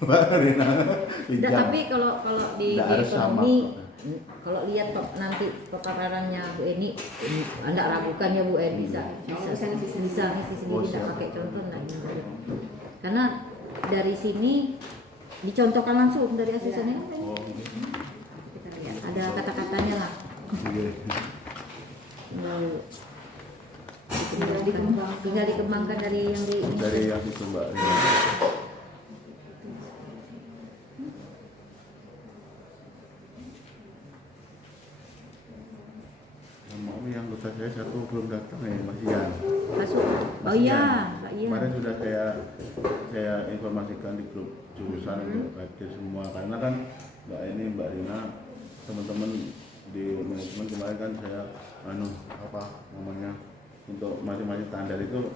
Mbak Rina. Tidak, tapi kalau di ekonomi kalau lihat nanti paparannya Bu Eni, Anda ragukan ya Bu Eni bisa segini tidak pakai contoh lagi. Karena dari sini dicontohkan langsung dari asistennya. Kita lihat ada kata-katanya lah. Tinggal dikembangkan dari yang itu Mbak Rina. Yang anggota saya satu belum datang ya, Mas Ian. masuk. Oh iya, Mbak Ian. Kemarin sudah saya informasikan di grup jurusan untuk hadir semua, karena kan Mbak Rina, teman-teman di manajemen kemarin kan saya untuk masing-masing standar itu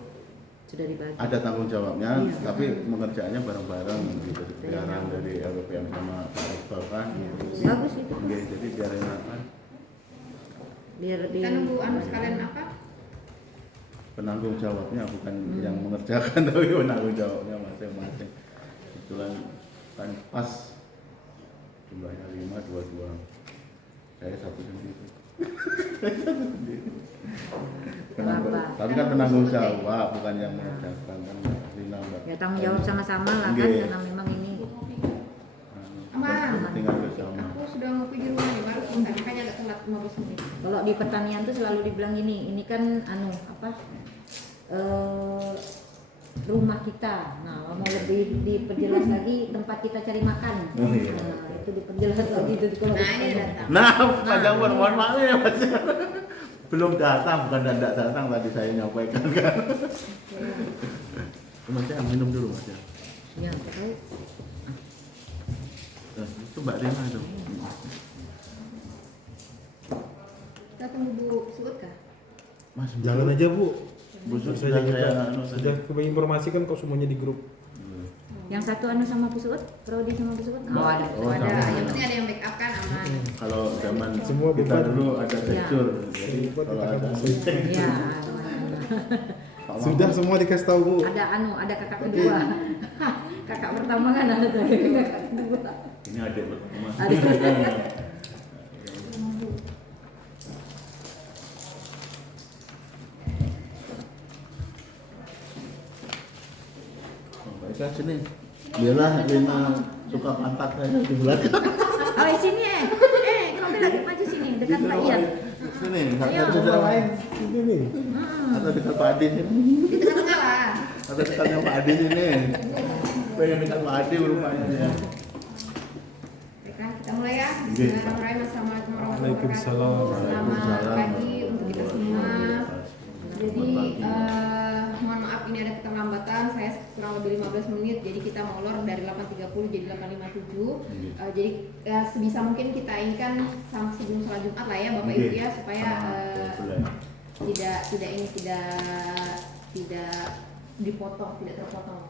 sudah dibagi. ada tanggung jawabnya, tapi mengerjakannya bareng-bareng gitu. Biaran dari LPPM sama Pak Rektor kan. Bagus itu. Jadi biar enak kan. Kita nunggu sekalian apa? Penanggung jawabnya bukan yang mengerjakan, tapi penanggung jawabnya masing-masing. Itulah kan pas jumlahnya 5, 2. Saya satu sendiri. Tapi kan penanggung jawab bukan yang mengerjakan kan. Ya tanggung jawab sama-sama lah kan, karena memang ini tinggal bersama. Aku sudah ngopi di rumah nih, baru sebentar, makanya agak telat 15 menit. kalau di pertanian tuh selalu dibilang ini kan rumah kita. Nah, mau lebih diperjelas lagi tempat kita cari makan. Nah, itu diperjelas lagi itu kalau ini datang. Panjang mohon maaf ya Mas. Belum datang, bukan tidak datang tadi saya nyampaikan kan. Mas saya minum dulu Mas ya. Ya, baik. Itu Mbak Rina itu. Kita tunggu Bu Suut kah? Mas Jangan aja Bu. Busuk Sudah saya informasikan kok semuanya di grup. Yang satu sama Pusut, Prodi sama Pusut. Oh, ada. sama. Yang penting ada yang backup kan aman. Kalau zaman Semua kita bukan. dulu ada sektor, jadi Buat kalau kita ada kan Ya, Sudah semua dikasih tahu Bu. ada kakak kedua. Kakak pertama kan ada tadi, kakak kedua. ini adik pertama. Baiklah sini. Biarlah Rina suka pantat saya di belakang. Oh, sini kamu lagi maju sini dekat Pak Ian. Sini, Ayo. ada lain. Ini nih. Atau dekat Pak Adi sini. Di tengah-tengah lah. Atau dekatnya Pak Adi sini. Pengen dekat Pak Adi rupanya ya. Baiklah, kita mulai ya. Bismillahirrahmanirrahim. Assalamualaikum warahmatullahi wabarakatuh. Selamat pagi untuk kita semua. Jadi mohon maaf ini ada keterlambatan, saya kurang lebih 15 menit, jadi kita molor dari 8.30 jadi 8.57. Jadi sebisa mungkin kita inginkan sebelum sholat Jumat lah ya Bapak Ibu ya, supaya tidak dipotong, tidak terpotong.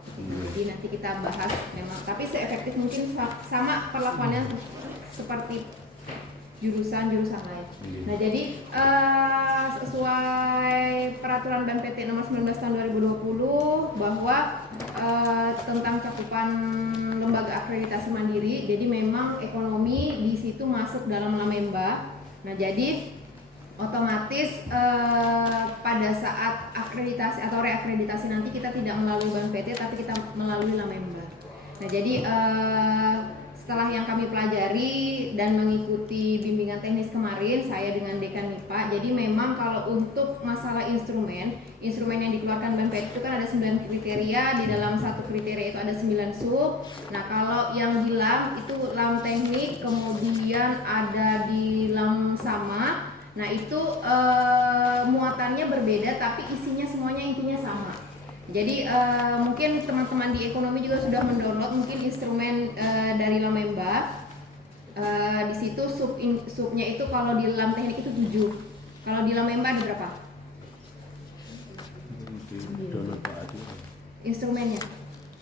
Jadi nanti kita bahas memang, tapi seefektif mungkin sama perlakuannya seperti jurusan lain. Nah jadi sesuai peraturan BNPT nomor 19 tahun 2020 bahwa tentang cakupan lembaga akreditasi mandiri, jadi memang ekonomi di situ masuk dalam Lamemba. Nah jadi otomatis pada saat akreditasi atau reakreditasi nanti kita tidak melalui BNPT tapi kita melalui Lamemba. Nah jadi setelah yang kami pelajari dan mengikuti bimbingan teknis kemarin, saya dengan Dekan MIPA, jadi memang kalau untuk masalah instrumen yang dikeluarkan BNPT itu kan ada 9 kriteria, di dalam satu kriteria itu ada 9 sub. Nah kalau yang di LAM itu LAM teknik, kemudian ada di LAM sama, nah itu muatannya berbeda tapi isinya semuanya intinya sama. Jadi mungkin teman-teman di ekonomi juga sudah mendownload mungkin instrumen dari Lamemba. Di situ subnya itu kalau di LAM teknik itu 7. Kalau di Lamemba ada berapa? Instrumennya.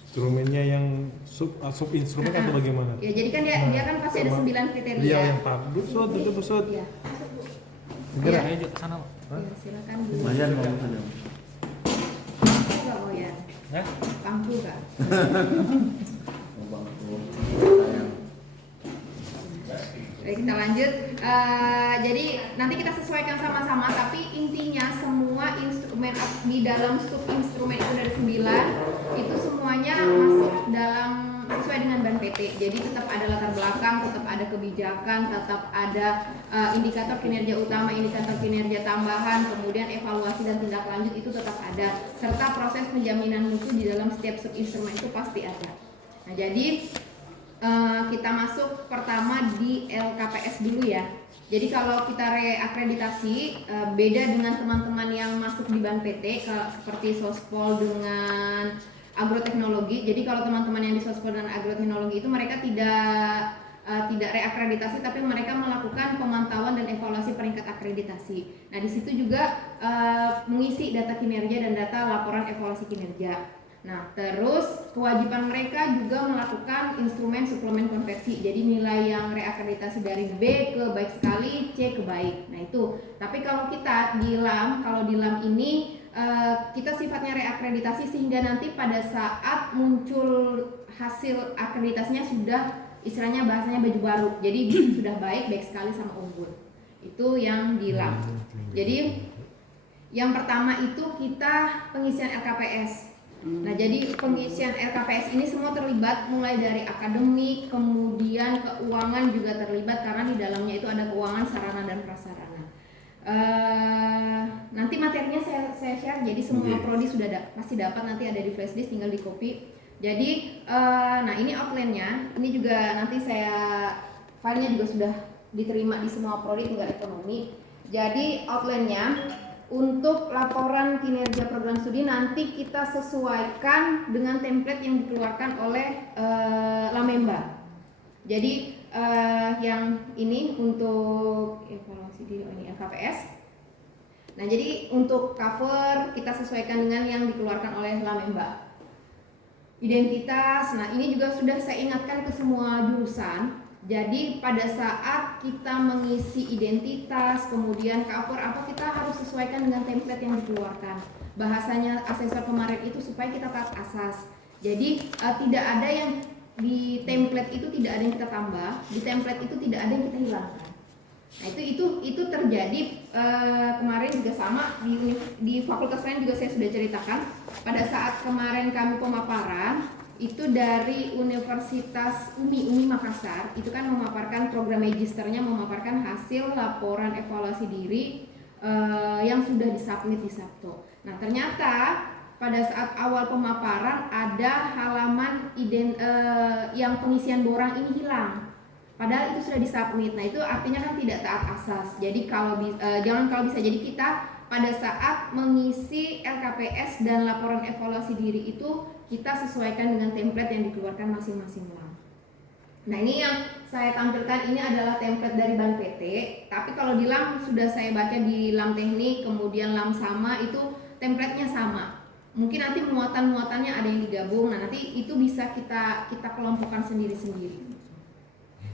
Instrumennya yang sub instrumen atau bagaimana? Ya jadi kan dia kan pasti ada 9 kriteria. Iya yang busut. Iya. Segera Iya. aja ke sana. Ya, silakan Bu. Lumayan kamu sana. Enggak mau ya. Hah? Pangku kan. Bang aku Baik, kita lanjut. Jadi nanti kita sesuaikan sama-sama, tapi intinya semua instrumen di dalam sub instrumen itu dari 9 itu semuanya masuk dalam sesuai dengan ban PT. Jadi tetap ada latar belakang, tetap ada kebijakan, tetap ada indikator kinerja utama, indikator kinerja tambahan, kemudian evaluasi dan tindak lanjut itu tetap ada, serta proses penjaminan mutu di dalam setiap sub instrumen itu pasti ada. Nah, jadi kita masuk pertama di LKPS dulu ya. Jadi kalau kita reakreditasi beda dengan teman-teman yang masuk di ban PT seperti Sospol dengan agroteknologi. Jadi kalau teman-teman yang di Sospol dan agroteknologi itu mereka tidak reakreditasi, tapi mereka melakukan pemantauan dan evaluasi peringkat akreditasi. Nah, di situ juga mengisi data kinerja dan data laporan evaluasi kinerja. Nah, terus kewajiban mereka juga melakukan instrumen suplemen konversi. Jadi nilai yang reakreditasi dari B ke baik sekali, C ke baik. Nah, itu. Tapi kalau kita di LAM, ini kita sifatnya reakreditasi sehingga nanti pada saat muncul hasil akreditasinya sudah istilahnya bahasanya baju baru. Jadi sudah baik sekali sama unggul. Itu yang di LAM. Jadi yang pertama itu kita pengisian LKPS. Nah, jadi pengisian LKPS ini semua terlibat mulai dari akademik, kemudian keuangan juga terlibat karena di dalamnya itu ada keuangan, sarana dan prasarana. Nanti materinya saya share, jadi semua prodi sudah pasti dapat, nanti ada di flashdisk, tinggal di copy. Jadi, nah ini outline-nya, ini juga nanti filenya juga sudah diterima di semua prodi, tinggal ekonomi. Jadi outline-nya untuk laporan kinerja program studi nanti kita sesuaikan dengan template yang dikeluarkan oleh Lamemba. Jadi yang ini untuk evaluasi diri, ini LKPS. Nah, jadi untuk cover kita sesuaikan dengan yang dikeluarkan oleh Lamemba. Identitas, nah ini juga sudah saya ingatkan ke semua jurusan. Jadi pada saat kita mengisi identitas, kemudian cover apa, kita harus sesuaikan dengan template yang dikeluarkan. Bahasanya asesor kemarin itu supaya kita taat asas. Jadi tidak ada yang di template itu tidak ada yang kita tambah, di template itu tidak ada yang kita hilangkan. Nah, itu terjadi kemarin juga sama di fakultas lain juga saya sudah ceritakan. Pada saat kemarin kami pemaparan itu dari Universitas Umi Makassar, itu kan memaparkan program magisternya, memaparkan hasil laporan evaluasi diri yang sudah disubmit di Sabto. Nah, ternyata pada saat awal pemaparan ada halaman yang pengisian borang ini hilang. Padahal itu sudah disubmit. Nah, itu artinya kan tidak taat asas. Jadi kalau bisa jadi kita pada saat mengisi LKPS dan laporan evaluasi diri itu kita sesuaikan dengan template yang dikeluarkan masing-masing LAM. Nah, ini yang saya tampilkan ini adalah template dari Ban PT. Tapi kalau di LAM sudah saya baca di LAM teknik, kemudian LAM sama itu templatenya sama. Mungkin nanti muatan-muatannya ada yang digabung. Nah, nanti itu bisa kita kelompokkan sendiri-sendiri.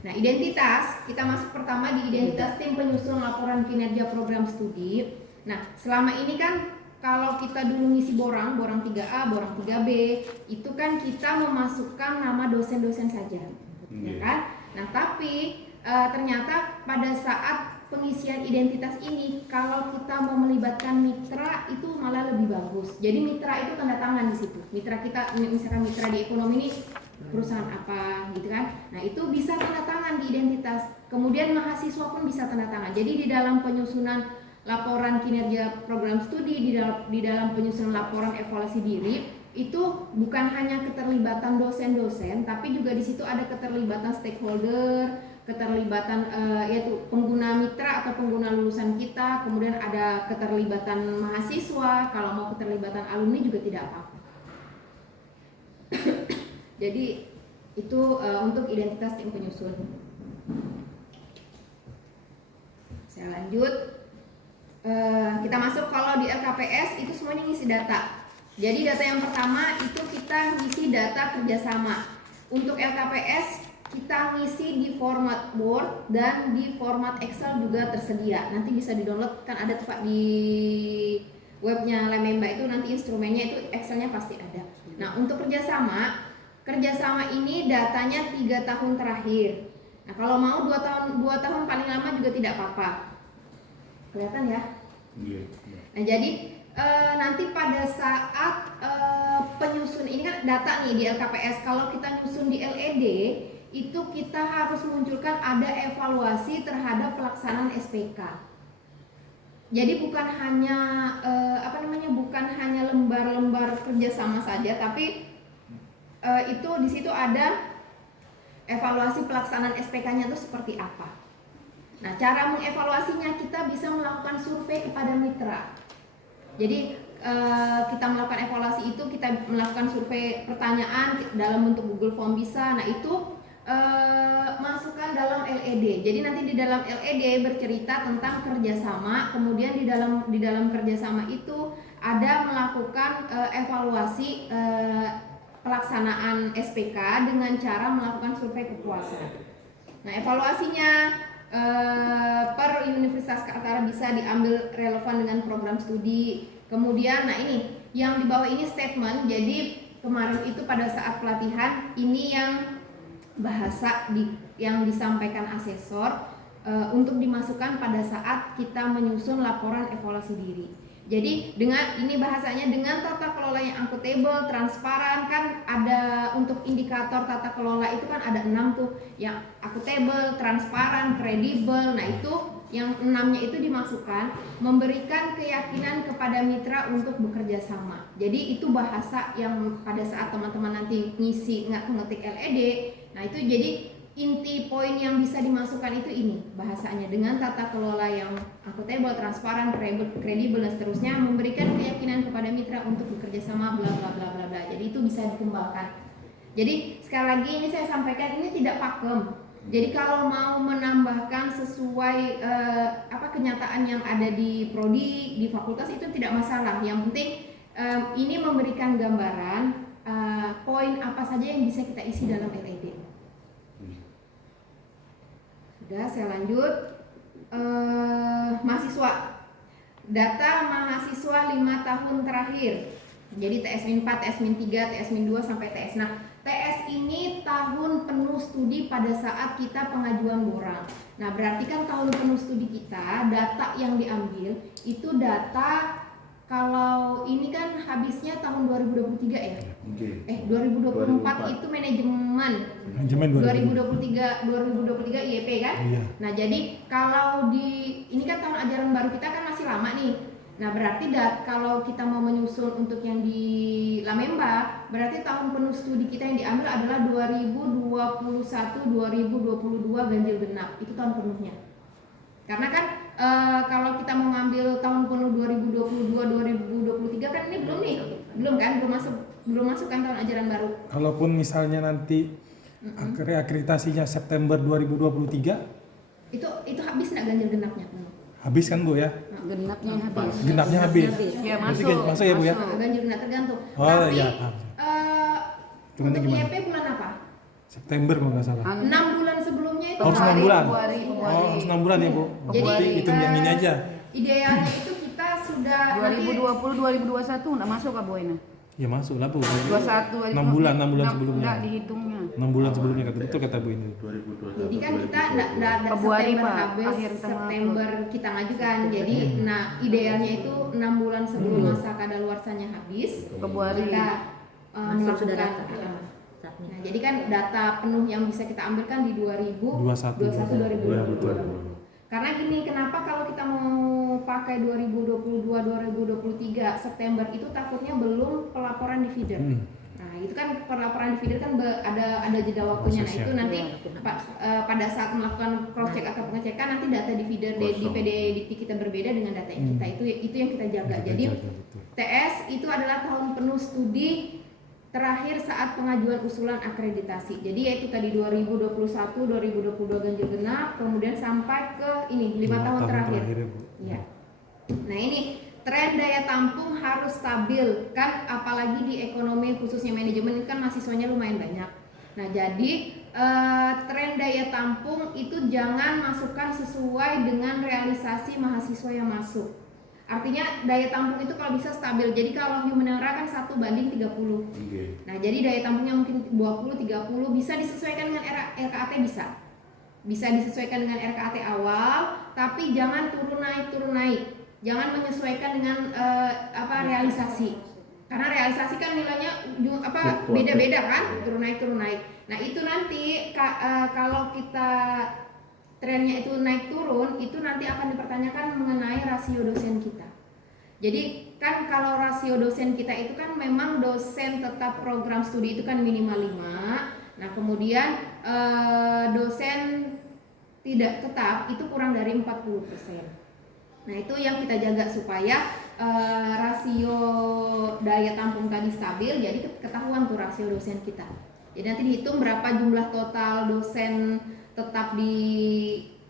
Nah, identitas, kita masuk pertama di identitas tim penyusun laporan kinerja program studi. Nah, selama ini kan kalau kita dulu ngisi borang 3A, borang 3B, itu kan kita memasukkan nama dosen-dosen saja, ya kan? Nah, tapi ternyata pada saat pengisian identitas ini, kalau kita mau melibatkan mitra itu malah lebih bagus. Jadi mitra itu tanda tangan di situ. Mitra kita, misalkan mitra di ekonomi ini perusahaan apa, gitu kan? Nah, itu bisa tanda tangan di identitas. Kemudian mahasiswa pun bisa tanda tangan. Jadi di dalam penyusunan laporan kinerja program studi, di dalam penyusunan laporan evaluasi diri itu bukan hanya keterlibatan dosen-dosen, tapi juga di situ ada keterlibatan stakeholder, keterlibatan yaitu pengguna mitra atau pengguna lulusan kita, kemudian ada keterlibatan mahasiswa, kalau mau keterlibatan alumni juga tidak apa-apa. Jadi itu untuk identitas tim penyusun. Saya lanjut. Kita masuk kalau di LKPS itu semuanya ngisi data. Jadi data yang pertama itu kita ngisi data kerjasama. Untuk LKPS kita ngisi di format Word dan di format Excel juga tersedia. Nanti bisa di-download, kan ada tempat di webnya Lamemba itu nanti instrumennya itu Excelnya pasti ada. Nah, untuk kerjasama ini datanya 3 tahun terakhir. Nah, kalau mau 2 tahun paling lama juga tidak apa-apa. Kelihatan ya? Iya. Nah, jadi nanti pada saat penyusun ini kan data nih di LKPS, kalau kita nyusun di LED itu kita harus munculkan ada evaluasi terhadap pelaksanaan SPK. Jadi bukan hanya bukan hanya lembar-lembar kerjasama saja, tapi itu di situ ada evaluasi pelaksanaan SPK-nya itu seperti apa. Nah, cara mengevaluasinya kita bisa melakukan survei kepada mitra. Jadi kita melakukan evaluasi itu, kita melakukan survei pertanyaan dalam bentuk Google Form bisa. Nah, itu masukkan dalam LED. Jadi nanti di dalam LED bercerita tentang kerjasama. Kemudian di dalam kerjasama itu ada melakukan evaluasi pelaksanaan SPK dengan cara melakukan survei kepuasan. Nah, evaluasinya per Universitas Kaltara bisa diambil relevan dengan program studi. Kemudian, nah ini yang di bawah ini statement. Jadi kemarin itu pada saat pelatihan ini yang bahasa yang disampaikan asesor untuk dimasukkan pada saat kita menyusun laporan evaluasi diri. Jadi dengan ini bahasanya dengan tata kelola yang akuntabel, transparan, kan ada untuk indikator tata kelola itu kan ada 6 tuh, yang akuntabel, transparan, kredibel. Nah itu yang 6-nya itu dimasukkan, memberikan keyakinan kepada mitra untuk bekerja sama. Jadi itu bahasa yang pada saat teman-teman nanti ngisi ngetik LED, nah itu jadi inti poin yang bisa dimasukkan itu ini bahasanya dengan tata kelola yang akuntabel, transparan, kredibel dan seterusnya, memberikan keyakinan kepada mitra untuk bekerja sama bla bla bla bla bla. Jadi itu bisa dikembangkan. Jadi sekali lagi ini saya sampaikan ini tidak pakem. Jadi kalau mau menambahkan sesuai kenyataan yang ada di prodi, di fakultas itu tidak masalah. Yang penting ini memberikan gambaran poin apa saja yang bisa kita isi dalam LED. Sudah, saya lanjut. Mahasiswa, data mahasiswa 5 tahun terakhir. Jadi TS-4, TS-3, TS-2 sampai TS. Nah, TS ini tahun penuh studi pada saat kita pengajuan borang. Nah, berarti kan tahun penuh studi kita, data yang diambil itu data, kalau ini kan habisnya tahun 2023 ya? Okay. 2024 itu manajemen 2023 IEP kan? Iya. Nah, jadi kalau ini kan tahun ajaran baru kita kan masih lama nih. Nah, berarti kalau kita mau menyusun untuk yang di Lamemba, berarti tahun penuh studi kita yang diambil adalah 2021-2022 ganjil genap. Itu tahun penuhnya. Karena kan kalau kita mau ngambil tahun penuh 2022-2023 kan ini belum masuk kan tahun ajaran baru. Kalaupun misalnya nanti akreditasinya September 2023, itu habis nggak ganjil genapnya? Habis kan Bu ya? Genapnya habis. Ya, masuk ya Bu ya? Ganjil genap tergantung. Oh tapi, iya. Untuk IEP bulan apa? September kalau nggak salah. 6 bulan sebelumnya itu. 6 bulan. Februari. Oh, 6 bulan ya Bu. Jadi hitung yang ini aja. Idealnya itu kita sudah 2020 2021 enggak masuk Kak Boena. Ya masuk lah Bu. 21 6 bulan sebelumnya. Enggak dihitungnya. 6 bulan sebelumnya betul kata Bu ini. 2021. Jadi kan kita enggak Februari, September Pak. habis, Akhir September kita ngajukan. Jadi nah idealnya itu 6 bulan sebelum masa kadaluarsanya habis. Februari. Kita sudah melakukan data. Nah, jadi kan data penuh yang bisa kita ambil kan di 21 2021 2022. Karena gini, kenapa kalau kita mau pakai 2022-2023 September itu takutnya belum pelaporan dividen. Nah, itu kan pelaporan dividen kan ada jeda waktunya. Nah, itu nanti pada saat melakukan cross check atau pengecekan nanti data dividen di PD Dikti kita berbeda dengan data yang kita. Itu yang kita jaga. Jadi TS itu adalah tahun penuh studi terakhir saat pengajuan usulan akreditasi. Jadi yaitu tadi 2021, 2022 ganjil genap, kemudian sampai ke ini 5 tahun terakhir. Ya. Nah, ini tren daya tampung harus stabil kan, apalagi di ekonomi khususnya manajemen ini kan mahasiswanya lumayan banyak. Nah, jadi tren daya tampung itu jangan masukkan sesuai dengan realisasi mahasiswa yang masuk. Artinya daya tampung itu kalau bisa stabil. Jadi kalau Humanera kan 1:30. Nah, jadi daya tampungnya mungkin 20-30 bisa disesuaikan dengan LKAT bisa. bisa disesuaikan dengan RKAT awal, tapi jangan turun naik, jangan menyesuaikan dengan realisasi, karena realisasi kan nilainya beda-beda kan, turun naik. Nah itu nanti kalau kita trennya itu naik turun, itu nanti akan dipertanyakan mengenai rasio dosen kita. Jadi kan kalau rasio dosen kita itu kan memang dosen tetap program studi itu kan minimal 5. Nah kemudian dosen tidak tetap itu kurang dari 40%. Nah itu yang kita jaga supaya rasio daya tampung tadi stabil, jadi ketahuan tuh rasio dosen kita. Jadi nanti dihitung berapa jumlah total dosen tetap di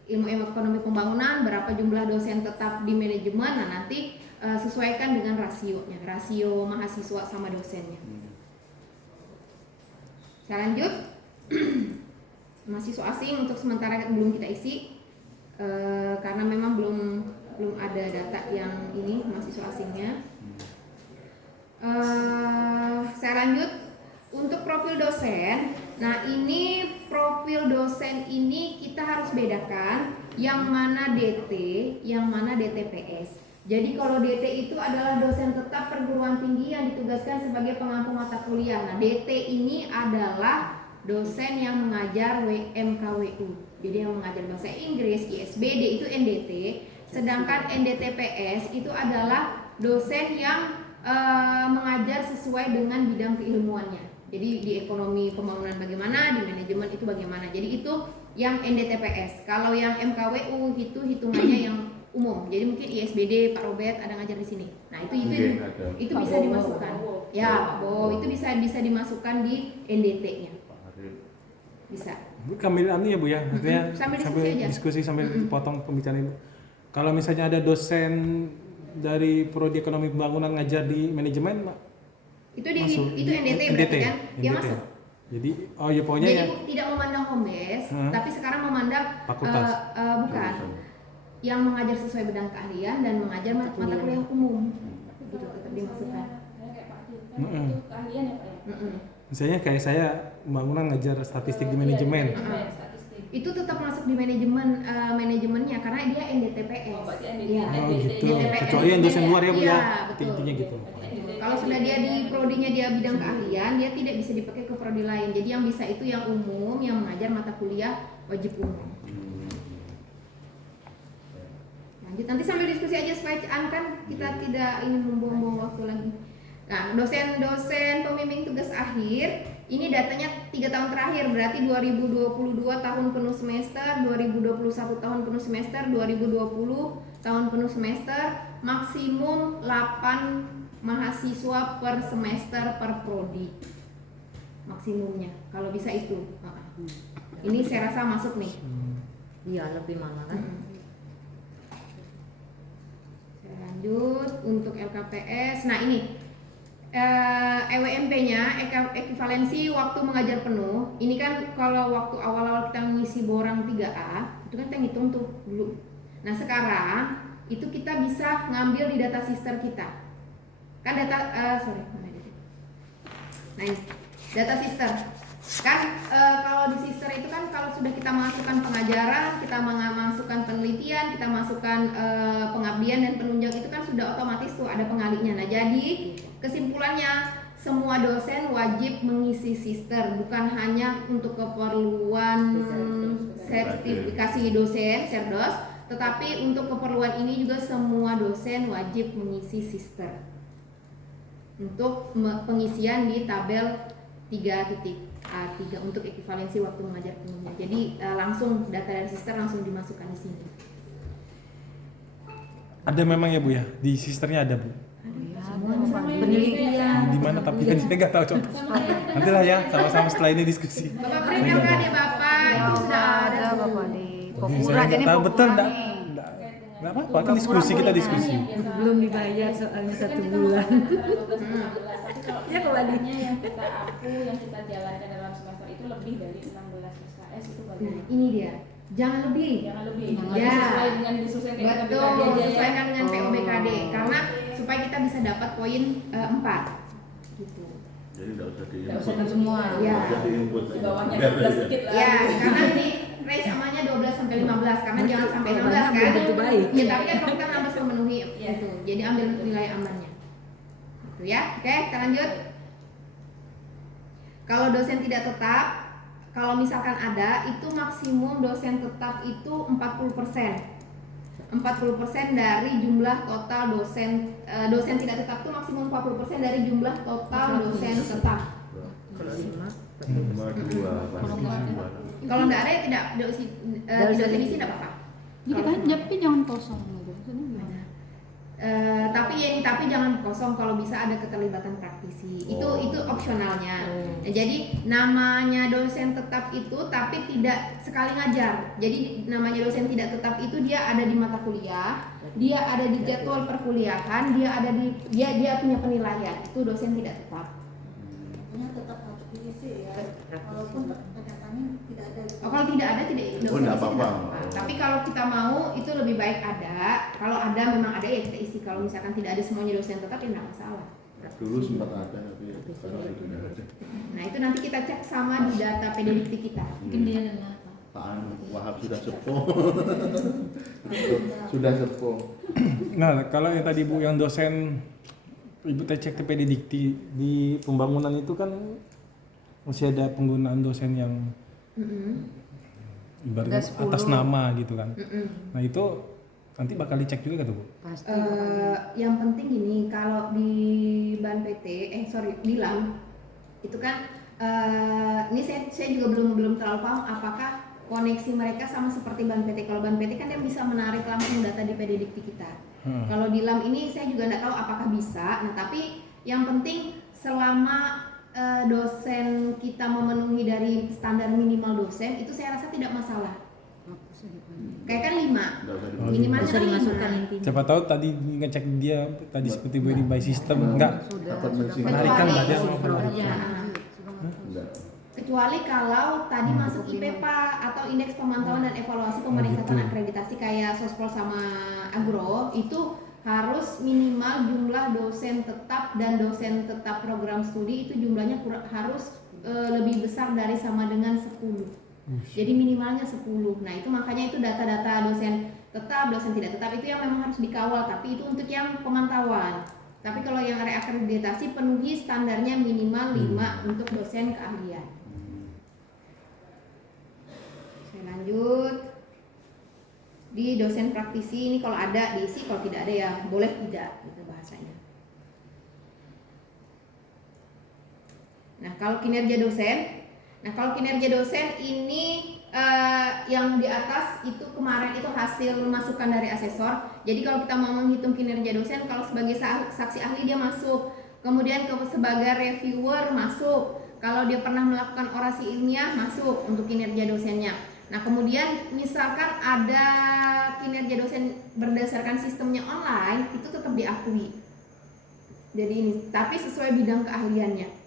ilmu ekonomi pembangunan, berapa jumlah dosen tetap di manajemen. Nah nanti sesuaikan dengan rasionya, rasio mahasiswa sama dosennya. Saya lanjut. Mahasiswa asing untuk sementara belum kita isi karena memang belum ada data yang ini mahasiswa asingnya. Saya lanjut untuk profil dosen. Nah ini profil dosen ini kita harus bedakan yang mana DT, yang mana DTPS. Jadi kalau DT itu adalah dosen tetap perguruan tinggi yang ditugaskan sebagai pengampu mata kuliah. Nah DT ini adalah dosen yang mengajar WMKWU. Jadi yang mengajar bahasa Inggris, ISBD itu NDT. Sedangkan NDTPS itu adalah dosen yang mengajar sesuai dengan bidang keilmuannya. Jadi di ekonomi pembangunan bagaimana, di manajemen itu bagaimana. Jadi itu yang NDTPS. Kalau yang MKWU itu hitungannya yang umum. Jadi mungkin ISBD Pak Robert ada ngajar di sini. Nah, itu bisa dimasukkan. Ya, Pak Bo, itu bisa dimasukkan di NDT-nya. Bisa. Bu, sambil ya Bu ya, artinya sambil diskusi sambil potong pembicaraan Ibu. Kalau misalnya ada dosen dari prodi ekonomi pembangunan ngajar di manajemen, itu NDT berarti kan? Dia masuk. Jadi pokoknya jadi tidak memandang home base, tapi sekarang memandang fakultas. Bukan. Yang mengajar sesuai bidang keahlian dan mengajar mata kuliah umum. Itu tetap dimasukkan. Itu keahlian ya Pak ya? Misalnya kayak saya pembangunan ngajar statistik di manajemen. Itu tetap masuk di manajemennya karena dia NDTPS. Gitu. Kecuali yang dosen luar ya Bu ya. Intinya gitu. Kalau sudah dia di prodinya dia bidang keahlian, dia tidak bisa dipakai ke prodi lain. Jadi yang bisa itu yang umum, yang mengajar mata kuliah wajib umum. Lanjut, nanti sambil diskusi aja supaya kan kita tidak ingin membuang-buang waktu lagi. Nah, dosen-dosen pembimbing tugas akhir, ini datanya 3 tahun terakhir, berarti 2022 tahun penuh semester, 2021 tahun penuh semester, 2020 tahun penuh semester, maksimum 8 mahasiswa per semester per prodi. Maksimumnya, kalau bisa itu. Ini saya rasa masuk nih. Iya, lebih malah kan. Lanjut untuk LKPS. Nah ini EWMP-nya ekivalensi waktu mengajar penuh. Ini kan kalau waktu awal-awal kita mengisi borang 3A itu kan kita ngitung tuh dulu. Nah sekarang itu kita bisa ngambil di data sister kita. Kan data Nah ini data sister. Kan kalau di sister itu kan kalau sudah kita masukkan pengajaran, kita masukkan penelitian, kita masukkan pengabdian dan penunjang itu kan sudah otomatis tuh ada pengalinya. Nah jadi kesimpulannya semua dosen wajib mengisi sister, bukan hanya untuk keperluan sertifikasi dosen serdos, tetapi untuk keperluan ini juga semua dosen wajib mengisi sister untuk pengisian di tabel 3.A3 untuk ekivalensi waktu mengajar penuhnya. Jadi langsung data dari sister langsung dimasukkan di sini. Ada memang ya Bu ya, di sisternya ada Bu. Penelitian. Di mana tapi kan saya nggak tahu contoh. Nanti lah ya, sama-sama setelah ini diskusi. Bapak Perindak nih Bapak, itu sudah ada Bapak di Saya nggak tahu betul nggak apa-apa kan diskusi kita diskusi. Belum dibayar soalnya 1 bulan. Ya kembalinya yang kita yang kita jalankan dalam semester itu lebih dari 16 SKS itu Nah, bagaimana? ini dia. Jangan lebih. Ya. Sesuai dengan disusun kayak Betul, sesuaikan dengan POBKD karena supaya kita bisa dapat poin 4. Gitu. Jadi nggak usah Nggak usah diinput. semua. Ya. Nggak usah diinput. Di bawahnya 12 sedikit lah. Ya, karena ini range amannya sampai 15 karena jangan sampai 16 Banyak kan. belum tentu baik. Iya, tapi kan kalau kita 16 memenuhi Iya. itu. Jadi ambil nilai amannya. Gitu ya. Oke, kita lanjut. Kalau dosen tidak tetap, kalau misalkan ada, itu maksimum dosen tetap itu 40%. 40% dari jumlah total dosen tidak tetap itu maksimum 40% dari jumlah total dosen tetap. Kalau 5, Cuma dua pasti dua. Kalau nggak ada ya tidak tidak diisi tidak apa-apa. Jadi kan tapi jangan kosong gitu. Maksudnya gimana? Tapi jangan kosong kalau bisa ada keterlibatan praktisi. Itu opsionalnya. Nah, jadi namanya dosen tetap itu tapi tidak sekali ngajar. Jadi namanya dosen tidak tetap itu dia ada di mata kuliah, dia ada di jadwal perkuliahan, dia punya penilaian. Itu dosen tidak tetap. Pokoknya tetap harus diisi ya, walaupun kenyataannya tidak ada. Kalau tidak ada tidak Oh, nggak apa-apa. Tapi kalau kita mau itu lebih baik ada. Kalau ada memang ada ya kita isi. Kalau misalkan tidak ada semuanya dosen tetap ya nggak masalah. Dulu sempat ada tapi sekarang itu nggak ada. Nah itu nanti kita cek sama di data PDDikti kita. Mungkin dia kenapa? Pak Wahab sudah sepuh. Sudah sepuh. Nah, kalau yang tadi Bu yang dosen Ibu cek TPD Dikti di pembangunan itu kan masih ada penggunaan dosen yang ibaratnya Ada 10. atas nama gitu kan. Nah, itu nanti bakal dicek juga kan Bu? pasti Yang penting gini, kalau di Ban PT, di LAM itu kan ini saya juga belum terlalu paham apakah koneksi mereka sama seperti Ban PT. Kalau Ban PT kan dia bisa menarik langsung data di PDDikti kita. Kalau di LAM ini saya juga nggak tahu apakah bisa. Nah tapi yang penting selama dosen kita memenuhi dari standar minimal dosen itu saya rasa tidak masalah. Kayak kan 5 Nggak usah dibahas. minimal bisa kan dimasukkan 5. intinya. Siapa tahu tadi ngecek dia tadi seperti Bu ini by system enggak. Dapat mensinkron. Penarikan lah dia mau Kecuali- penarikan. Enggak. Kecuali kalau tadi masuk IPPA atau indeks pemantauan dan evaluasi pemerikatan gitu. akreditasi kayak Sospol sama Agro itu harus minimal jumlah dosen tetap dan dosen tetap program studi itu jumlahnya harus lebih besar dari sama dengan 10. Jadi minimalnya 10. Nah, itu makanya itu data-data dosen tetap, dosen tidak tetap itu yang memang harus dikawal, tapi itu untuk yang pemantauan. Tapi kalau yang reakreditasi penuhi standarnya minimal 5 untuk dosen keahlian. Saya lanjut. Di dosen praktisi ini kalau ada diisi, kalau tidak ada ya boleh tidak gitu bahasanya. Nah, kalau kinerja dosen ini yang di atas itu kemarin itu hasil masukan dari asesor. Jadi kalau kita mau menghitung kinerja dosen, kalau sebagai saksi ahli dia masuk, kemudian sebagai reviewer masuk, kalau dia pernah melakukan orasi ilmiah masuk untuk kinerja dosennya. Nah kemudian misalkan ada kinerja dosen berdasarkan sistemnya online itu tetap diakui. Jadi ini, tapi sesuai bidang keahliannya.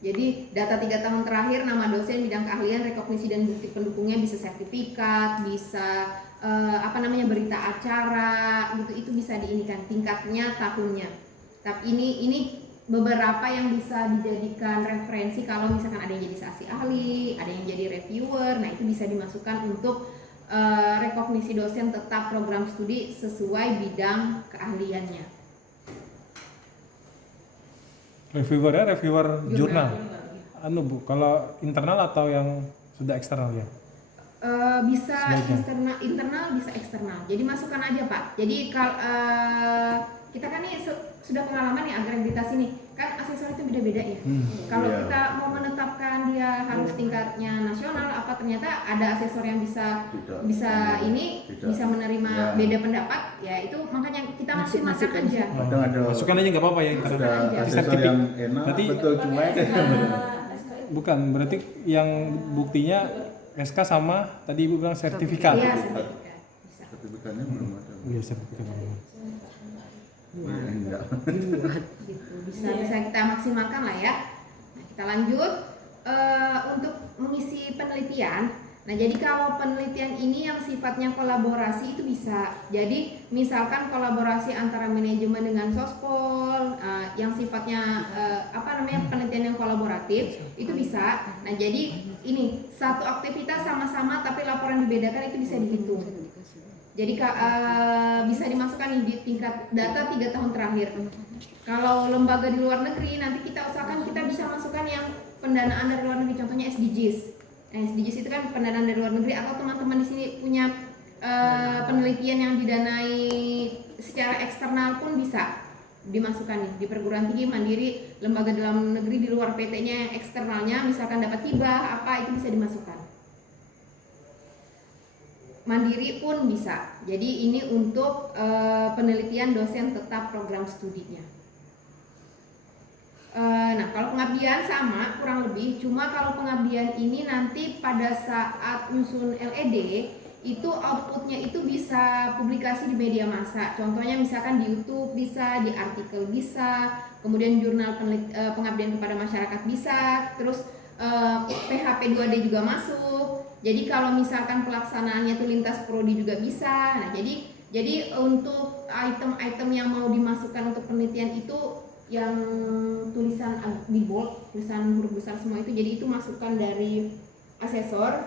Jadi data 3 tahun terakhir nama dosen bidang keahlian, rekognisi dan bukti pendukungnya bisa sertifikat, bisa berita acara gitu, itu bisa diinikan tingkatnya, tahunnya. Tapi ini beberapa yang bisa dijadikan referensi kalau misalkan ada yang jadi saksi ahli, ada yang jadi reviewer. Nah itu bisa dimasukkan untuk rekognisi dosen tetap program studi sesuai bidang keahliannya. Reviewer jurnal. Anu Bu, kalau internal atau yang sudah eksternal ya? Bisa Sebaiknya. internal bisa eksternal. Jadi masukkan aja Pak. Jadi kalau kita kan nih sudah pengalaman nih akreditasi nih, kan asesor itu beda-beda ya. Kalau Iya. kita mau menetapkan dia harus tingkatnya nasional, apa ternyata ada asesor yang bisa Tidak. Tidak. bisa menerima Ya. beda pendapat, ya itu makanya kita maksimalkan aja. Kadang ada Masukkan aja nggak apa-apa ya internal. ada aja. asesor Sertifik. yang enak Berarti betul cuma bukan, berarti yang buktinya SK sama tadi Ibu bilang sertifikat. Iya, sertifikat. Bisa. sertifikatnya belum ada. Iya, sertifikat. Enggak. Gitu. Bisa kita maksimalkan lah ya. Nah, kita lanjut. Untuk mengisi penelitian, Nah, jadi kalau penelitian ini yang sifatnya kolaborasi itu bisa. Jadi misalkan kolaborasi antara manajemen dengan Sospol, yang sifatnya penelitian yang kolaboratif itu bisa. Nah, jadi ini satu aktivitas sama-sama tapi laporan dibedakan itu bisa dihitung. Jadi bisa dimasukkan nih di tingkat data 3 tahun terakhir. Kalau lembaga di luar negeri nanti kita usahakan kita bisa masukkan yang pendanaan dari luar negeri, contohnya SDGs. Nah, SDGs itu kan pendanaan dari luar negeri, atau teman-teman di sini punya penelitian yang didanai secara eksternal pun bisa dimasukkan nih di perguruan tinggi mandiri, lembaga dalam negeri di luar PT-nya eksternalnya, misalkan dapat hibah apa itu bisa dimasukkan. Mandiri pun bisa. Jadi ini untuk penelitian dosen tetap program studinya. Nah, kalau pengabdian sama kurang lebih, cuma kalau pengabdian ini nanti pada saat nyusun LED itu outputnya itu bisa publikasi di media massa. Contohnya misalkan di YouTube bisa, di artikel bisa, kemudian jurnal pengabdian kepada masyarakat bisa, terus PHP 2D juga masuk. Jadi kalau misalkan pelaksanaannya itu lintas prodi juga bisa. Nah, jadi untuk item-item yang mau dimasukkan untuk penelitian itu yang tulisan di bold, tulisan huruf besar semua itu, jadi itu masukan dari asesor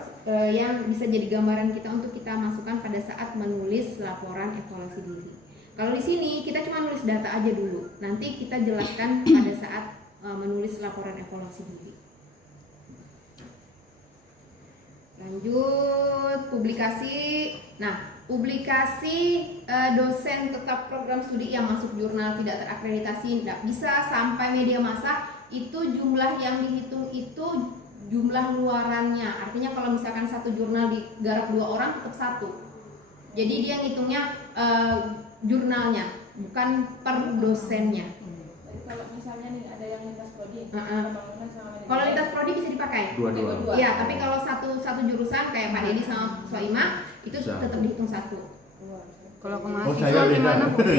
yang bisa jadi gambaran kita untuk kita masukkan pada saat menulis laporan evaluasi diri. Kalau di sini kita cuma nulis data aja dulu, nanti kita jelaskan pada saat menulis laporan evaluasi diri. Lanjut, publikasi. Nah, publikasi dosen tetap program studi yang masuk jurnal tidak terakreditasi tidak bisa sampai media massa, itu jumlah yang dihitung itu jumlah luarannya. Artinya kalau misalkan satu jurnal digarap 2 orang tetap 1. Jadi dia ngitungnya jurnalnya bukan per dosennya. Kalau misalnya nih ada yang lintas prodi, pembangunan sama manajemen. Kalau lintas prodi bisa dipakai. Dua-dua. Iya, tapi kalau satu jurusan kayak Pak Dedi sama Soima itu Bisa. tetap dihitung 1. Kalau ke Oh, mahasiswa saya beda. gimana Bu? Oh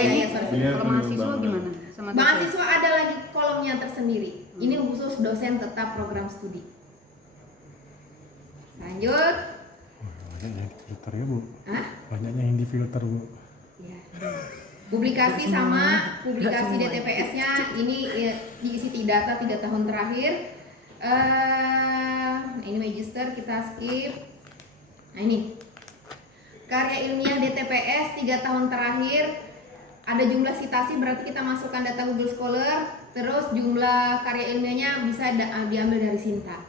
iya, sorry. Iya, Kalau mahasiswa pengembangan. gimana? Sama dosen? Mahasiswa ada lagi kolomnya tersendiri. Ini khusus dosen tetap program studi. Lanjut. Banyaknya yang difilter ya Bu. Hah? Banyaknya yang difilter Bu. Ya. Publikasi sama publikasi DTPS-nya ini diisi data 3 tahun terakhir. Ini magister kita skip. Nah, ini karya ilmiah DTPS 3 tahun terakhir, ada jumlah sitasi berarti kita masukkan data Google Scholar, terus jumlah karya ilmiahnya bisa diambil dari Sinta.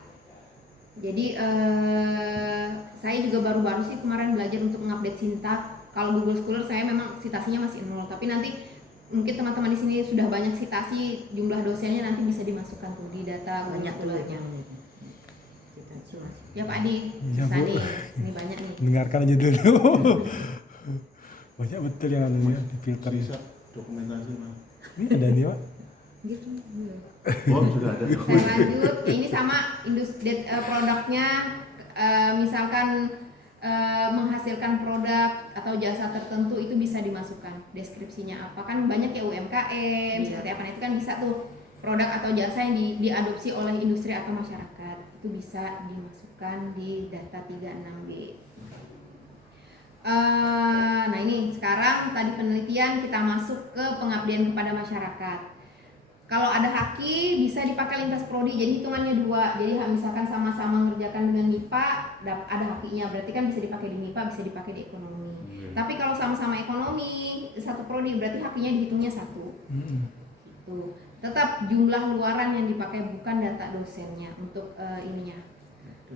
Jadi saya juga baru-baru sih kemarin belajar untuk mengupdate Sinta. Kalau Google Scholar saya memang citasinya masih 0, tapi nanti mungkin teman-teman di sini sudah banyak citasi, jumlah dosennya nanti bisa dimasukkan tuh di data Google Banyak Scholar-nya. tuh. Ya Pak Adi, Iya, bisa Bu. nih, ini banyak nih. Dengarkan aja dulu. Banyak betul yang anunya difilter. Bisa dokumentasi Mas. Ini ada nih Pak. Gitu. Iya. Oh, sudah ada. Saya lanjut, ya ini sama industri produknya, misalkan menghasilkan produk atau jasa tertentu itu bisa dimasukkan deskripsinya apa, kan banyak ya UMKM seperti apa, nah itu kan bisa tuh produk atau jasa yang diadopsi oleh industri atau masyarakat, itu bisa dimasukkan di data 36B. Nah ini sekarang tadi penelitian, kita masuk ke pengabdian kepada masyarakat. Kalau ada haki bisa dipakai lintas prodi, jadi hitungannya 2. Jadi misalkan sama-sama mengerjakan dengan MIPA, ada hakinya, berarti kan bisa dipakai di MIPA, bisa dipakai di ekonomi. Tapi kalau sama-sama ekonomi satu prodi, berarti hakinya dihitungnya 1. Tuh. Tetap jumlah luaran yang dipakai, bukan data dosennya untuk ininya,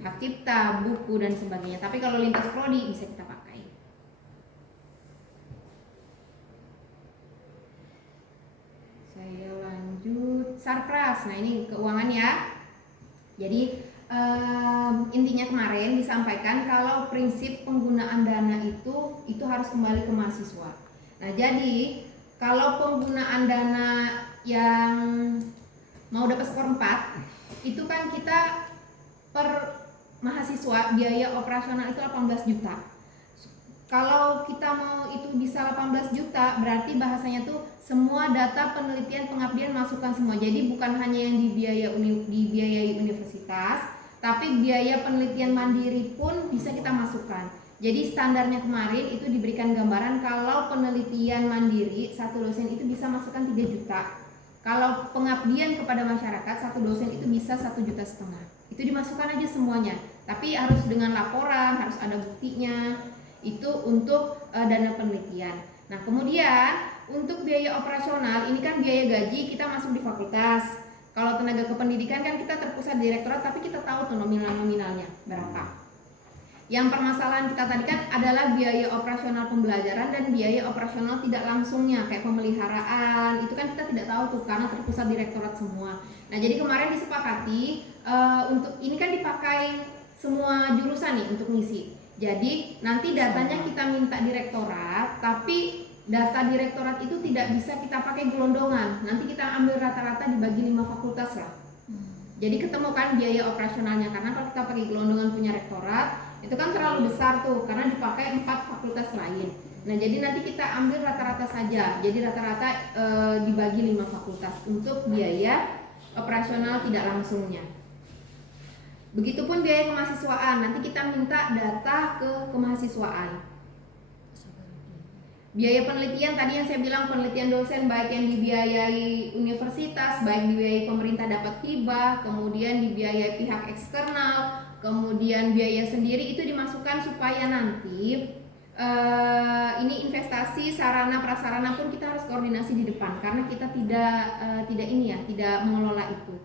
hak cipta, buku dan sebagainya. Tapi kalau lintas prodi bisa kita pakai. Saya lanjut Sarpras. Nah ini keuangan ya. Jadi intinya kemarin disampaikan kalau prinsip penggunaan dana itu harus kembali ke mahasiswa. Nah jadi kalau penggunaan dana yang mau dapat skor 4 itu kan kita per mahasiswa biaya operasional itu 18 juta. Kalau kita mau itu bisa 18 juta, berarti bahasanya tuh semua data penelitian pengabdian masukkan semua. Jadi bukan hanya yang dibiayai universitas, tapi biaya penelitian mandiri pun bisa kita masukkan. Jadi standarnya kemarin itu diberikan gambaran kalau penelitian mandiri satu dosen itu bisa masukkan 3 juta. Kalau pengabdian kepada masyarakat satu dosen itu bisa 1,5 juta. Itu dimasukkan aja semuanya. Tapi harus dengan laporan, harus ada buktinya. Itu untuk dana penelitian. Nah, kemudian untuk biaya operasional ini kan biaya gaji kita masuk di fakultas. Kalau tenaga kependidikan kan kita terpusat di direktorat, tapi kita tahu tuh nominalnya berapa. Yang permasalahan kita tadi kan adalah biaya operasional pembelajaran dan biaya operasional tidak langsungnya kayak pemeliharaan, itu kan kita tidak tahu tuh karena terpusat direktorat semua. Nah, jadi kemarin disepakati untuk ini kan dipakai semua jurusan nih untuk ngisi. Jadi nanti datanya kita minta direktorat, tapi data direktorat itu tidak bisa kita pakai gelondongan. Nanti kita ambil rata-rata dibagi 5 fakultas lah. Jadi ketemu kan biaya operasionalnya, karena kalau kita pakai gelondongan punya rektorat itu kan terlalu besar tuh karena dipakai 4 fakultas lain. Nah, jadi nanti kita ambil rata-rata saja. Jadi rata-rata dibagi 5 fakultas untuk biaya operasional tidak langsungnya. Begitupun biaya kemahasiswaan. Nanti kita minta data ke kemahasiswaan. Biaya penelitian tadi yang saya bilang penelitian dosen baik yang dibiayai universitas, baik dibiayai pemerintah dapat hibah, kemudian dibiayai pihak eksternal, kemudian biaya sendiri itu dimasukkan supaya nanti ini investasi sarana prasarana pun kita harus koordinasi di depan karena kita tidak mengelola itu.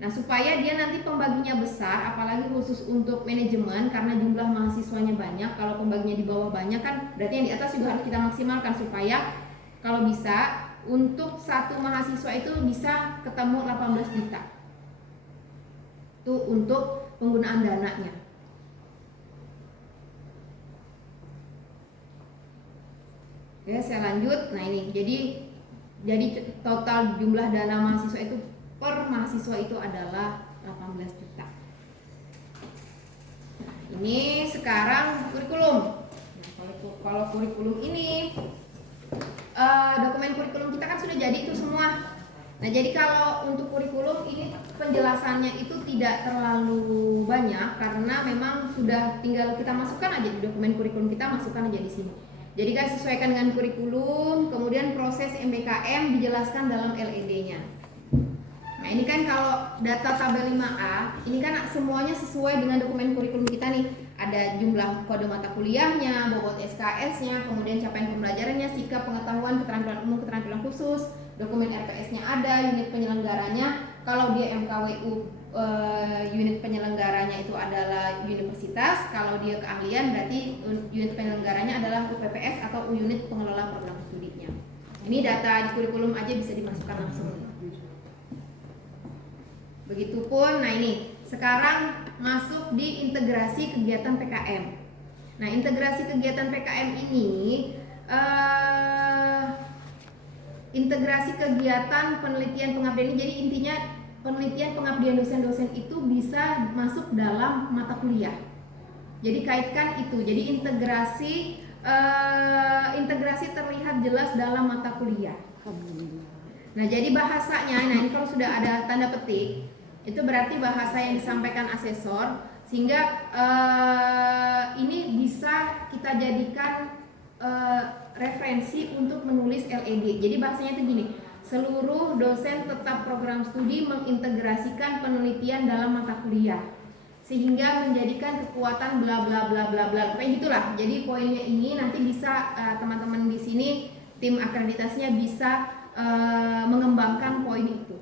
Nah, supaya dia nanti pembaginya besar, apalagi khusus untuk manajemen karena jumlah mahasiswanya banyak. Kalau pembaginya di bawah banyak kan berarti yang di atas juga harus kita maksimalkan supaya kalau bisa untuk satu mahasiswa itu bisa ketemu 18 juta. Itu untuk penggunaan dananya. Oke, saya lanjut. Nah, ini jadi total jumlah dana mahasiswa itu per mahasiswa itu adalah 18 juta. Nah, ini sekarang kurikulum. Nah, kalau kurikulum ini dokumen kurikulum kita kan sudah jadi itu semua. Nah, jadi kalau untuk kurikulum ini penjelasannya itu tidak terlalu banyak karena memang sudah tinggal kita masukkan aja di dokumen kurikulum, kita masukkan aja di sini. Jadi kan sesuaikan dengan kurikulum, kemudian proses MBKM dijelaskan dalam LED-nya. Nah, ini kan kalau data tabel 5A, ini kan semuanya sesuai dengan dokumen kurikulum kita nih. Ada jumlah kode mata kuliahnya, bobot SKS-nya, kemudian capaian pembelajarannya, sikap, pengetahuan, keterampilan umum, keterampilan khusus, dokumen RPS-nya ada, unit penyelenggaranya. Kalau dia MKWU, unit penyelenggaranya itu adalah universitas. Kalau dia keahlian berarti unit penyelenggaranya adalah UPPS atau unit pengelola program studinya. Ini data di kurikulum aja bisa dimasukkan langsung. Begitupun, nah ini sekarang masuk di integrasi kegiatan PKM. Nah, integrasi kegiatan PKM ini integrasi kegiatan penelitian pengabdian ini, jadi intinya penelitian pengabdian dosen-dosen itu bisa masuk dalam mata kuliah. Jadi kaitkan itu, jadi integrasi terlihat jelas dalam mata kuliah. Nah, jadi bahasanya, nah ini kalau sudah ada tanda petik itu berarti bahasa yang disampaikan asesor, sehingga ini bisa kita jadikan referensi untuk menulis LED. Jadi bahasanya itu gini, seluruh dosen tetap program studi mengintegrasikan penelitian dalam mata kuliah sehingga menjadikan kekuatan bla bla bla bla bla, kayak gitulah. Jadi poinnya ini nanti bisa teman-teman di sini tim akreditasinya bisa mengembangkan poin itu.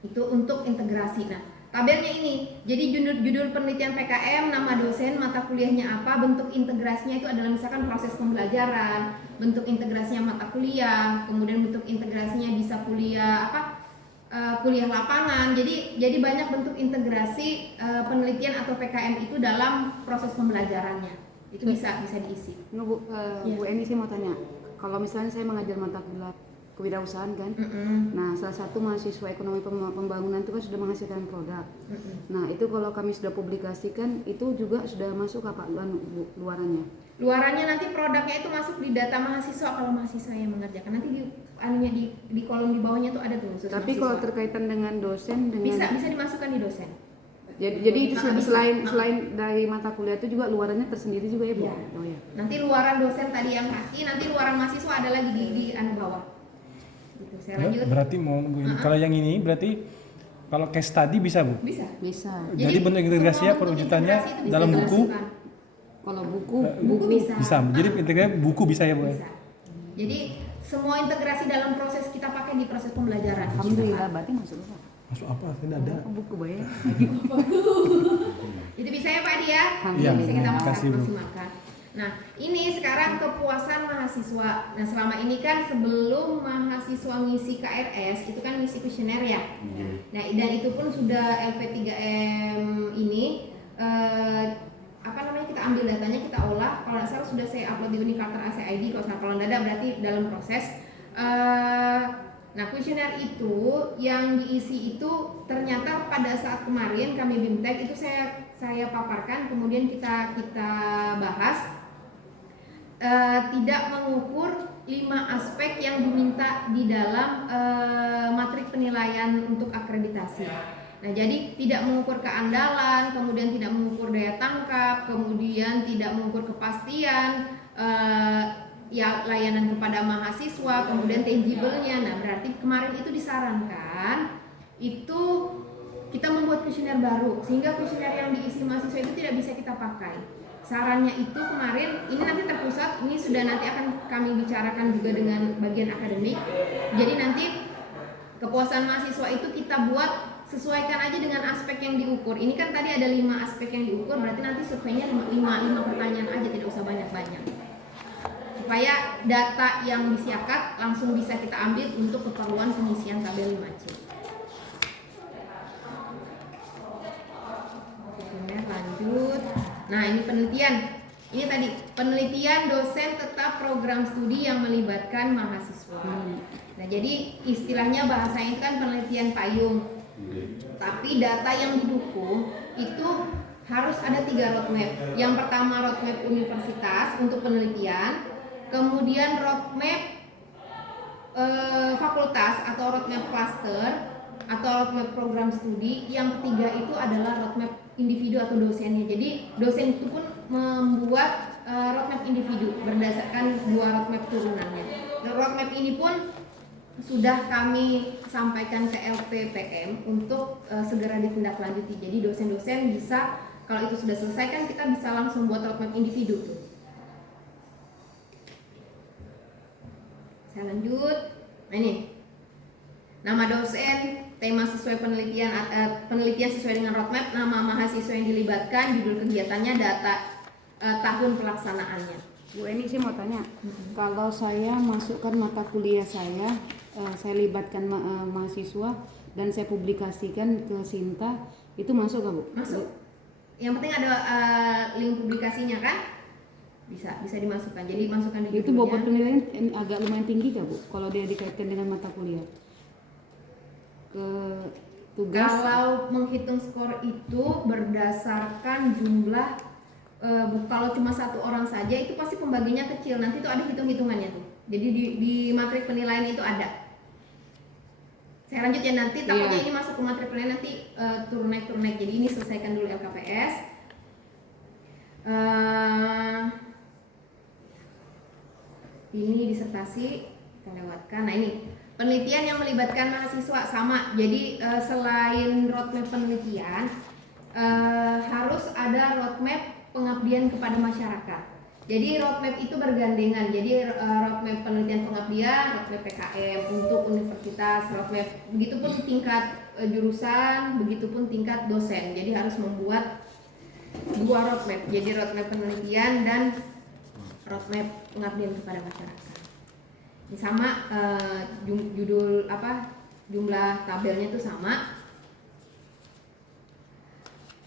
Itu untuk integrasi. Nah, tabelnya ini, jadi judul penelitian PKM, nama dosen, mata kuliahnya apa, bentuk integrasinya itu adalah misalkan proses pembelajaran, bentuk integrasinya mata kuliah, kemudian bentuk integrasinya bisa kuliah kuliah lapangan. Jadi banyak bentuk integrasi penelitian atau PKM itu dalam proses pembelajarannya. Itu bisa diisi. Bu Eni, saya mau tanya, kalau misalnya saya mengajar mata kuliah kewirausahaan kan, nah salah satu mahasiswa ekonomi pembangunan itu kan sudah menghasilkan produk. Nah, itu kalau kami sudah publikasikan itu juga sudah masuk apa luarannya? Luarannya nanti produknya itu masuk di data mahasiswa kalau mahasiswa yang mengerjakan. Nanti di kolom di bawahnya tuh ada tuh. Tapi kalau terkaitan dengan dosen, bisa dimasukkan di dosen. Jadi itu Maka bisa. selain dari mata kuliah itu juga luarannya tersendiri juga ya Bu? Iya. Oh ya. Nanti luaran dosen tadi yang kaki, nanti luaran mahasiswa ada lagi di bawah. Gitu. Saya lanjut. Berarti mau Bu, kalau yang ini berarti kalau case study bisa Bu? Bisa. Bisa. Jadi bentuk integrasinya, semua bentuk perwujudannya integrasi itu bisa dalam buku? dimasukkan. Kalau buku Buku bisa. Bisa. Jadi integrasinya buku bisa ya Bu? Bisa. Jadi semua integrasi dalam proses kita pakai di proses pembelajaran. Alhamdulillah berarti masuk apa? Masuk apa? Tidak ada. Buku bayar. Itu bisa ya Pak Dia? Iya, Bisa kita makasih, Bu. maksimalkan. Nah, ini sekarang kepuasan mahasiswa. Nah, selama ini kan sebelum mahasiswa ngisi KRS, itu kan ngisi kuesioner ya. Nah, dan itu pun sudah LP3M ini kita ambil datanya, kita olah. Kalau nggak salah sudah saya upload di Unikarter ACID. Kalau nggak ada berarti dalam proses. Nah, kuesioner itu yang diisi itu ternyata pada saat kemarin kami BIMTEK itu saya paparkan, kemudian kita bahas tidak mengukur 5 aspek yang diminta di dalam matrik penilaian untuk akreditasi. Nah, jadi tidak mengukur keandalan, kemudian tidak mengukur daya tangkap, kemudian tidak mengukur kepastian ya layanan kepada mahasiswa, kemudian tangible-nya. Nah, berarti kemarin itu disarankan itu kita membuat kuesioner baru sehingga kuesioner yang diisi mahasiswa itu tidak bisa kita pakai. Sarannya itu kemarin, ini nanti terpusat, ini sudah nanti akan kami bicarakan juga dengan bagian akademik. Jadi nanti kepuasan mahasiswa itu kita buat sesuaikan aja dengan aspek yang diukur. Ini kan tadi ada 5 aspek yang diukur, berarti nanti surveinya 5 pertanyaan aja, tidak usah banyak-banyak. Supaya data yang disiapkan langsung bisa kita ambil untuk keperluan pengisian tabel 5C. Lanjut. Nah, ini penelitian. Ini tadi penelitian dosen tetap program studi yang melibatkan mahasiswa. Nah, jadi istilahnya bahasanya itu kan penelitian payung. Tapi data yang didukung itu harus ada 3 roadmap. Yang pertama roadmap universitas untuk penelitian, kemudian roadmap fakultas atau roadmap cluster atau roadmap program studi. Yang ketiga itu adalah roadmap individu atau dosennya. Jadi dosen itu pun membuat roadmap individu berdasarkan 2 roadmap turunannya. Dan roadmap ini pun sudah kami sampaikan ke LPPM untuk segera ditindaklanjuti. Jadi dosen-dosen bisa, kalau itu sudah selesai kan kita bisa langsung buat roadmap individu tuh. Saya lanjut. Nah, ini nama dosen, tema sesuai penelitian, penelitian sesuai dengan roadmap, nama mahasiswa yang dilibatkan, judul kegiatannya, data tahun pelaksanaannya. Bu Eni sih mau tanya, kalau saya masukkan mata kuliah saya libatkan mahasiswa dan saya publikasikan ke Sinta, itu masuk nggak Bu? Masuk. Yang penting ada link publikasinya kan? Bisa dimasukkan. Jadi masukkan di Itu bobot penilaian agak lumayan tinggi nggak Bu? Kalau dia dikaitkan dengan mata kuliah ke tugas. Kalau menghitung skor itu berdasarkan jumlah, kalau cuma 1 orang saja itu pasti pembaginya kecil. Nanti tuh ada hitung-hitungannya tuh. Jadi di matrik penilaian itu ada. Saya lanjut ya, nanti takutnya ini masuk ke matrik penilaian nanti turun naik. Jadi ini selesaikan dulu LKPS. Ini disertasi kita lewatkan. Nah, ini penelitian yang melibatkan mahasiswa sama. Jadi selain roadmap penelitian harus ada roadmap pengabdian kepada masyarakat. Jadi roadmap itu bergandengan. Jadi roadmap penelitian pengabdian, roadmap PKM untuk universitas, roadmap begitupun tingkat jurusan, begitupun tingkat dosen. Jadi harus membuat 2 roadmap. Jadi roadmap penelitian dan roadmap pengabdian kepada masyarakat. Ini sama judul jumlah tabelnya itu sama.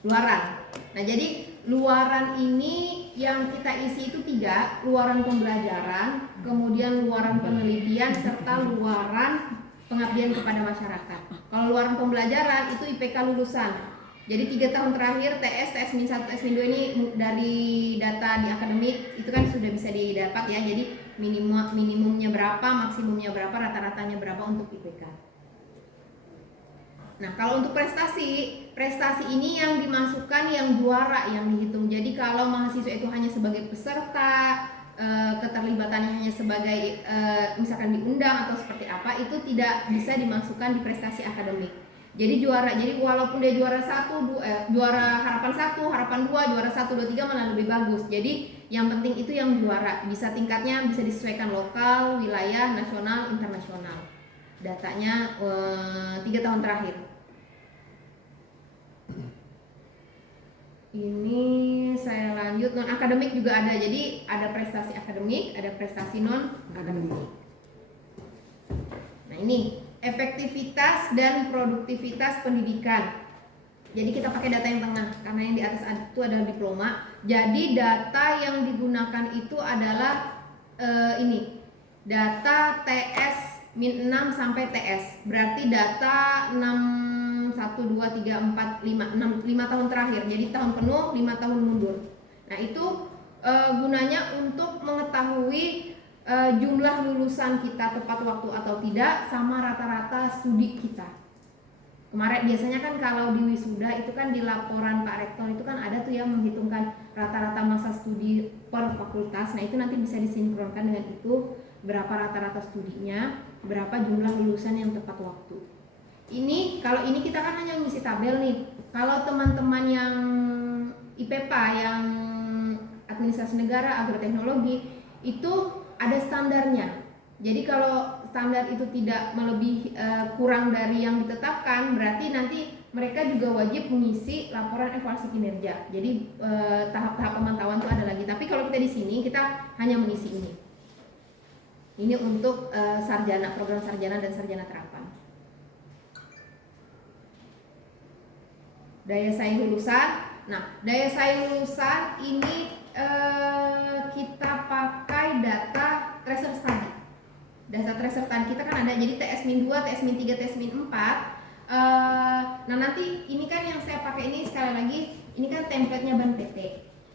Luaran. Nah, jadi luaran ini yang kita isi itu 3, luaran pembelajaran, kemudian luaran penelitian, serta luaran pengabdian kepada masyarakat. Kalau luaran pembelajaran itu IPK lulusan. Jadi 3 tahun terakhir TS min 1, TS min 2 ini dari data di akademik itu kan sudah bisa didapat ya. Jadi minimumnya berapa, maksimumnya berapa, rata-ratanya berapa untuk IPK. Nah, kalau untuk prestasi ini yang dimasukkan yang juara yang dihitung. Jadi kalau mahasiswa itu hanya sebagai peserta, keterlibatannya hanya sebagai misalkan diundang atau seperti apa, itu tidak bisa dimasukkan di prestasi akademik. Jadi walaupun dia juara juara harapan 1, harapan 2, juara 1, 2, 3 malah lebih bagus. Jadi yang penting itu yang juara, bisa tingkatnya bisa disesuaikan lokal, wilayah, nasional, internasional. Datanya 3 tahun terakhir. Ini saya lanjut, non akademik juga ada. Jadi ada prestasi akademik, ada prestasi non akademik. Nah, ini efektivitas dan produktivitas pendidikan. Jadi kita pakai data yang tengah karena yang di atas itu adalah diploma. Jadi data yang digunakan itu adalah ini. Data TS -6 sampai TS. Berarti data 1, 2, 3, 4, 5, 5 tahun terakhir. Jadi tahun penuh, 5 tahun mundur. Nah, itu gunanya untuk mengetahui jumlah lulusan kita tepat waktu atau tidak sama rata-rata studi kita. Kemarin biasanya kan kalau di wisuda itu kan di laporan Pak Rektor itu kan ada tuh yang menghitungkan rata-rata masa studi per fakultas. Nah, itu nanti bisa disinkronkan dengan itu berapa rata-rata studinya, berapa jumlah lulusan yang tepat waktu. Kalau ini kita kan hanya ngisi tabel nih. Kalau teman-teman yang IPPA, yang administrasi negara, agroteknologi, itu ada standarnya. Jadi kalau standar itu tidak melebihi kurang dari yang ditetapkan, berarti nanti mereka juga wajib mengisi laporan evaluasi kinerja. Jadi tahap-tahap pemantauan itu ada lagi. Tapi kalau kita di sini kita hanya mengisi ini. Ini untuk sarjana, program sarjana dan sarjana terapan. Daya saing lulusan. Nah, daya saing lulusan ini kita pakai data tracer study. Data tracer study kita kan ada, jadi TS-2, TS-3, TS-4. Nah, nanti ini kan yang saya pakai ini sekali lagi, ini kan template-nya Ban PT.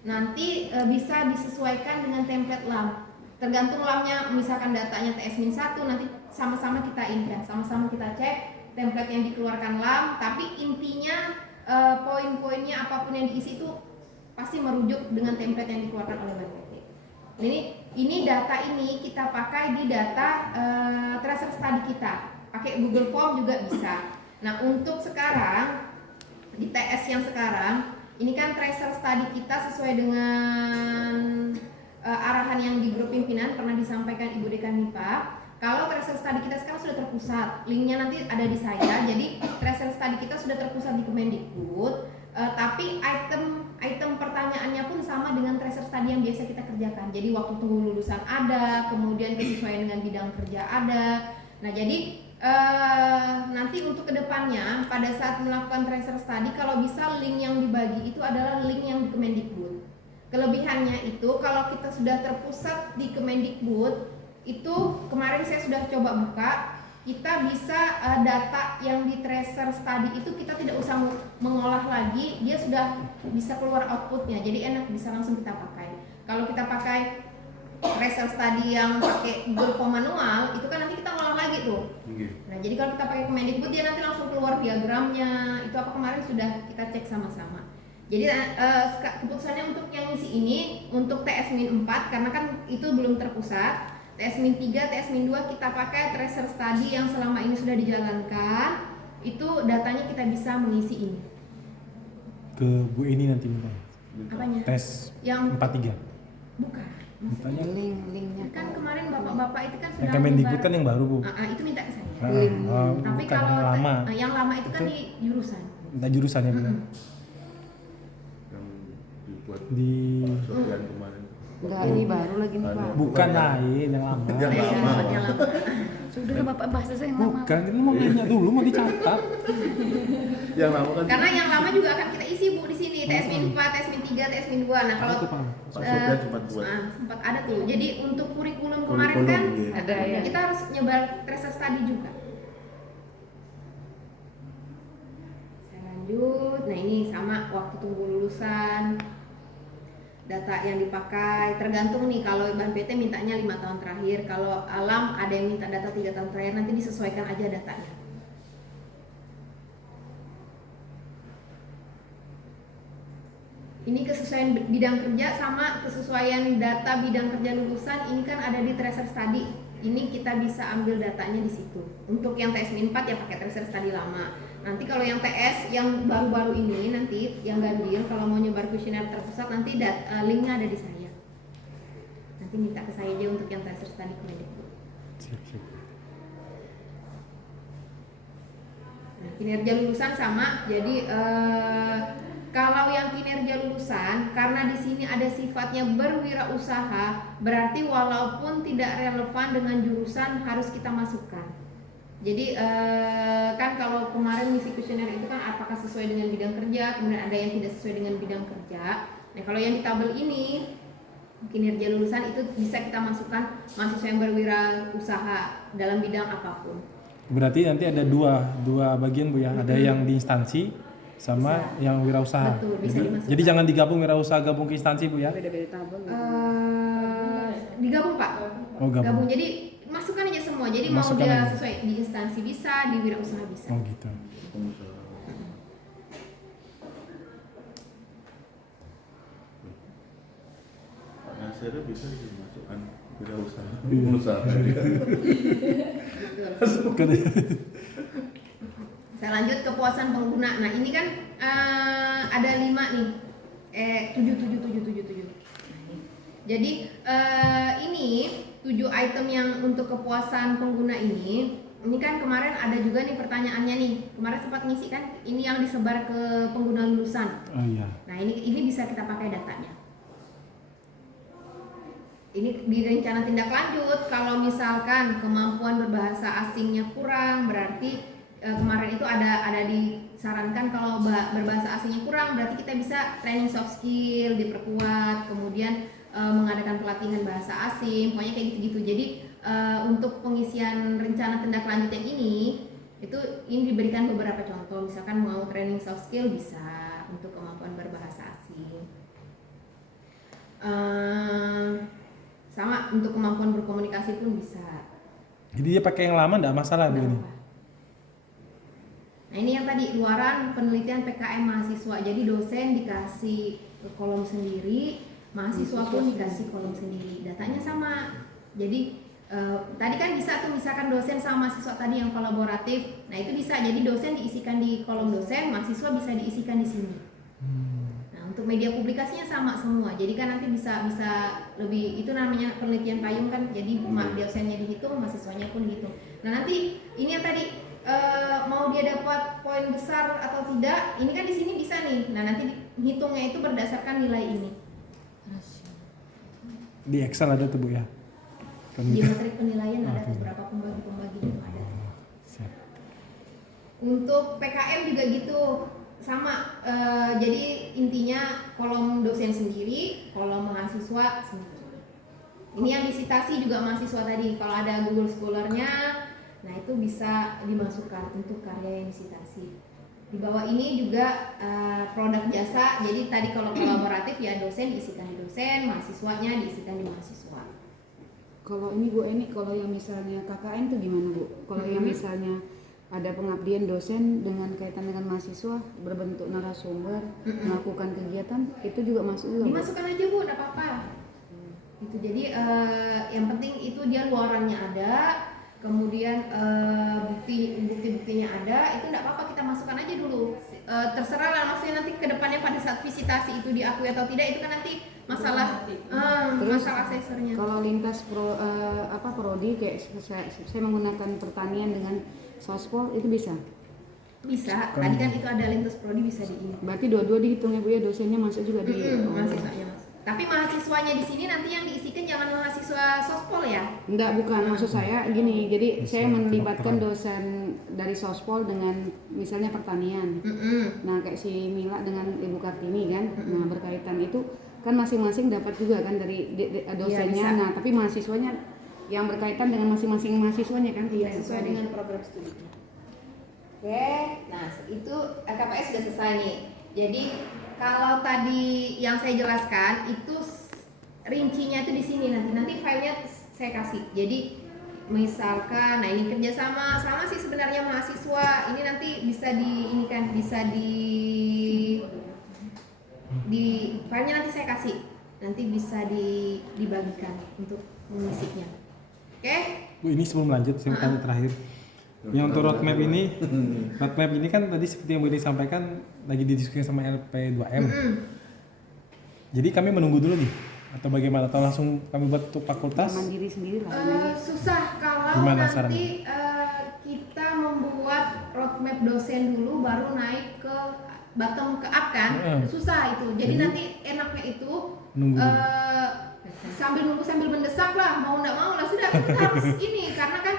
Nanti bisa disesuaikan dengan template LAM. Tergantung LAM-nya, misalkan datanya TS-1, nanti sama-sama kita inkan, sama-sama kita cek template yang dikeluarkan LAM, tapi intinya poin-poinnya apapun yang diisi itu pasti merujuk dengan template yang dikeluarkan oleh Ban PT. Ini data ini kita pakai di data tracer study kita, pakai Google Form juga bisa. Nah, untuk sekarang di TS yang sekarang ini kan tracer study kita sesuai dengan arahan yang di grup pimpinan pernah disampaikan Ibu Dekan MIPA. Kalau tracer study kita sekarang sudah terpusat, linknya nanti ada di saya. Jadi tracer study kita sudah terpusat di Kemendikbud, tapi item pertanyaannya pun sama dengan tracer study yang biasa kita kerjakan. Jadi waktu tunggu lulusan ada, kemudian kesesuaian dengan bidang kerja ada. Nah, jadi nanti untuk kedepannya pada saat melakukan tracer study, kalau bisa link yang dibagi itu adalah link yang di Kemendikbud. Kelebihannya itu kalau kita sudah terpusat di Kemendikbud, itu kemarin saya sudah coba buka, kita bisa data yang di tracer study itu kita tidak usah mengolah lagi, dia sudah bisa keluar outputnya, jadi enak, bisa langsung kita pakai. Kalau kita pakai tracer study yang pakai Google Form manual, itu kan nanti kita ngolah lagi tuh. Nah, jadi kalau kita pakai Kemendikbud, dia nanti langsung keluar diagramnya, itu apa kemarin sudah kita cek sama-sama. Jadi keputusannya untuk yang ngisi ini untuk TS-4 karena kan itu belum terpusat. TS-3, TS-2 kita pakai tracer study yang selama ini sudah dijalankan. Itu datanya kita bisa mengisi ini. Ke Bu ini nanti minta. Apanya? Tes Yang 43. Bukan. Mintanya linknya Kan kemarin bapak-bapak itu kan sudah yang Kemendikbud kan yang baru, Bu. itu minta ke saya. Tapi Bukan kalau yang lama. yang lama itu kan Itu di jurusan. Minta jurusannya bilang. Yang dibuat Di Sofian kemarin. enggak, ini baru lagi nih Pak. bukan lain yang lama. Yang lama. Yang lama. Sudah Bapak bahas saya yang lama. Bukan, ini mau nanya dulu, mau dicatat. Yang lama kan Karena yang lama juga akan kita isi Bu di sini, TS-4, TS-3, TS-2. Nah, kalau Itu, Pak. Pak Sofian sempat buat. sempat ada tuh. Jadi untuk kurikulum kemarin kan Iya. Ada ya. kita harus nyebar tracer study juga. Saya lanjut. Nah, ini sama waktu tunggu lulusan. Data yang dipakai tergantung nih, kalau Ban PT mintanya 5 tahun terakhir, kalau Alam ada yang minta data 3 tahun terakhir, nanti disesuaikan aja datanya. Ini kesesuaian bidang kerja sama kesesuaian data bidang kerja lulusan ini kan ada di Tracer Study. Ini kita bisa ambil datanya di situ. Untuk yang TS Min 4 ya pakai Tracer Study lama. Nanti kalau yang TS yang baru-baru ini nanti yang ganjil kalau mau nyebar kuesioner terpusat nanti linknya ada di saya. Nanti minta ke saya aja untuk yang Tracer Study Kemendikbud. Nah, kinerja lulusan sama. Jadi kalau yang kinerja lulusan, karena di sini ada sifatnya berwirausaha, berarti walaupun tidak relevan dengan jurusan harus kita masukkan. Jadi kan kalau kemarin misi kuesioner itu kan apakah sesuai dengan bidang kerja, kemudian ada yang tidak sesuai dengan bidang kerja. Nah kalau yang di tabel ini kinerja lulusan itu bisa kita masukkan mahasiswa yang berwirausaha dalam bidang apapun. Berarti nanti ada dua bagian Bu ya, ada yang di instansi sama bisa. Yang wirausaha. Betul, bisa jadi jangan digabung wirausaha gabung ke instansi Bu ya. Beda-beda tabel. Digabung Pak. Oh gabung. Jadi masukkan aja semua. Jadi masukkan mau dia aja. sesuai di instansi bisa, di wirausaha bisa. Oh gitu. Pengusaha. Pak Nasir bisa dimasukkan wirausaha. Pengusaha. Betul. Saya lanjut kepuasan pengguna. Nah ini kan ada 5 nih, 7. Jadi ini 7 item yang untuk kepuasan pengguna ini kan kemarin ada juga nih pertanyaannya nih. Kemarin sempat ngisi kan, ini yang disebar ke pengguna lulusan. Oh iya. Nah ini bisa kita pakai datanya. Ini di rencana tindak lanjut kalau misalkan kemampuan berbahasa asingnya kurang berarti kemarin itu ada disarankan kalau berbahasa asingnya kurang berarti kita bisa training soft skill diperkuat, kemudian mengadakan pelatihan bahasa asing, pokoknya kayak gitu-gitu. Jadi untuk pengisian rencana tindak lanjut yang ini diberikan beberapa contoh, misalkan mau training soft skill bisa untuk kemampuan berbahasa asing. Sama untuk kemampuan berkomunikasi pun bisa. Jadi dia pakai yang lama enggak masalah Bu ini. Nah ini yang tadi luaran penelitian PKM mahasiswa. Jadi dosen dikasih kolom sendiri, mahasiswa pun dikasih kolom sendiri. Datanya sama. Jadi tadi kan bisa tuh misalkan dosen sama mahasiswa tadi yang kolaboratif. Nah itu bisa. Jadi dosen diisikan di kolom dosen, mahasiswa bisa diisikan di sini. Nah untuk media publikasinya sama semua. Jadi kan nanti bisa lebih, itu namanya penelitian payung kan. Jadi dosennya dihitung, mahasiswanya pun dihitung. Nah nanti ini yang tadi mau dia dapat poin besar atau tidak, ini kan di sini bisa nih. Nah nanti hitungnya itu berdasarkan nilai ini. Di Excel ada tuh Bu ya. Di matrik penilaian ada beberapa pembagi itu ada. Siap. Untuk PKM juga gitu sama. Jadi intinya kolom dosen sendiri, kolom mahasiswa sendiri. Ini yang disitasi juga mahasiswa tadi. Kalau ada Google Scholar-nya, nah itu bisa dimasukkan untuk karya yang disitasi. Di bawah ini juga produk jasa. Jadi tadi kalau kolaboratif ya dosen diisikan di dosen, mahasiswanya diisikan di mahasiswa. Kalau ini Bu Eni, kalau yang misalnya KKN tuh gimana Bu? Kalau yang misalnya ada pengabdian dosen dengan kaitan dengan mahasiswa berbentuk narasumber, melakukan kegiatan, itu juga masuk juga? Dimasukkan aja Bu, enggak apa-apa. Itu jadi yang penting itu dia luarannya ada. Kemudian bukti-buktinya ada, itu enggak apa-apa kita masukkan aja dulu. Terserah lah, maksudnya nanti ke depannya pada saat visitasi itu diakui atau tidak itu kan nanti masalah masalah asesornya. Kalau lintas prodi kayak saya menggunakan pertanian dengan sospol itu bisa? Bisa. Tadi kan itu ada lintas prodi bisa di. Berarti dua-dua dihitung ya Bu ya, dosennya masuk juga di. Mahasiswanya masuk. Tapi mahasiswanya di sini nanti yang diisikan jangan mahasiswa sospol ya? Enggak, bukan. Maksud saya gini, jadi saya melibatkan dosen dari sospol dengan misalnya pertanian. Nah kayak si Mila dengan Ibu Kartini kan, nah berkaitan itu kan masing-masing dapat juga kan dari dosennya. Nah tapi mahasiswanya yang berkaitan dengan masing-masing mahasiswanya kan? Iya, sesuai dengan program studi. Oke, nah itu LKPS sudah selesai nih. Jadi kalau tadi yang saya jelaskan itu rincinya itu di sini nanti filenya saya kasih. Jadi misalkan, nah ini kerjasama sama sih sebenarnya mahasiswa ini nanti bisa di ini kan bisa di filenya nanti saya kasih, nanti bisa dibagikan untuk mengisinya. Oke? Bu, ini sebelum lanjut saya mau tanya terakhir. Yang untuk roadmap ini kan tadi seperti yang Bu ini sampaikan lagi didiskusikan sama LP2M. Jadi kami menunggu dulu nih atau bagaimana? Atau langsung kami buat untuk fakultas? Mandiri sendiri lah. Susah kalau Gimana nanti sarannya? kita membuat roadmap dosen dulu baru naik ke bottom ke up kan, susah itu. Jadi nanti enaknya itu Nunggu dulu. sambil nunggu sambil mendesak lah, mau nggak mau lah sudah kita harus ini karena kan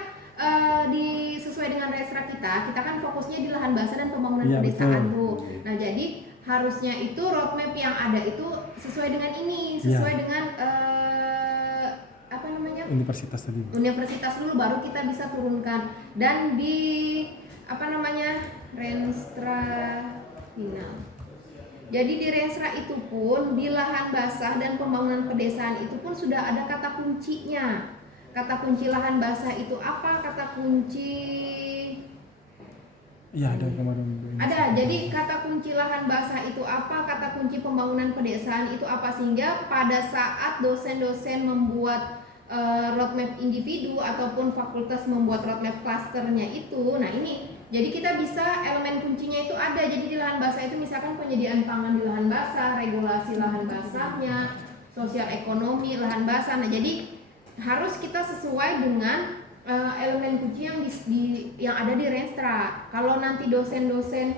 sesuai dengan restra kita kan fokusnya di lahan basah dan pembangunan Iya, pedesaan betul. tuh. Nah jadi harusnya itu roadmap yang ada itu sesuai dengan ini, sesuai dengan apa namanya? Universitas tadi. Bu. Universitas dulu baru kita bisa turunkan dan di apa namanya Renstra final. Jadi di Renstra itu pun di lahan basah dan pembangunan pedesaan itu pun sudah ada kata kuncinya. Kata kunci lahan basah itu apa? Kata kunci Iya ada kemarin. ada. Jadi kata kunci lahan basah itu apa? Kata kunci pembangunan pedesaan itu apa? Sehingga pada saat dosen-dosen membuat roadmap individu ataupun fakultas membuat roadmap klasternya itu, nah ini jadi kita bisa elemen kuncinya itu ada. Jadi di lahan basah itu misalkan penyediaan pangan di lahan basah, regulasi lahan basahnya, sosial ekonomi lahan basah. Nah jadi harus kita sesuai dengan elemen kunci yang ada di Renstra. Kalau nanti dosen-dosen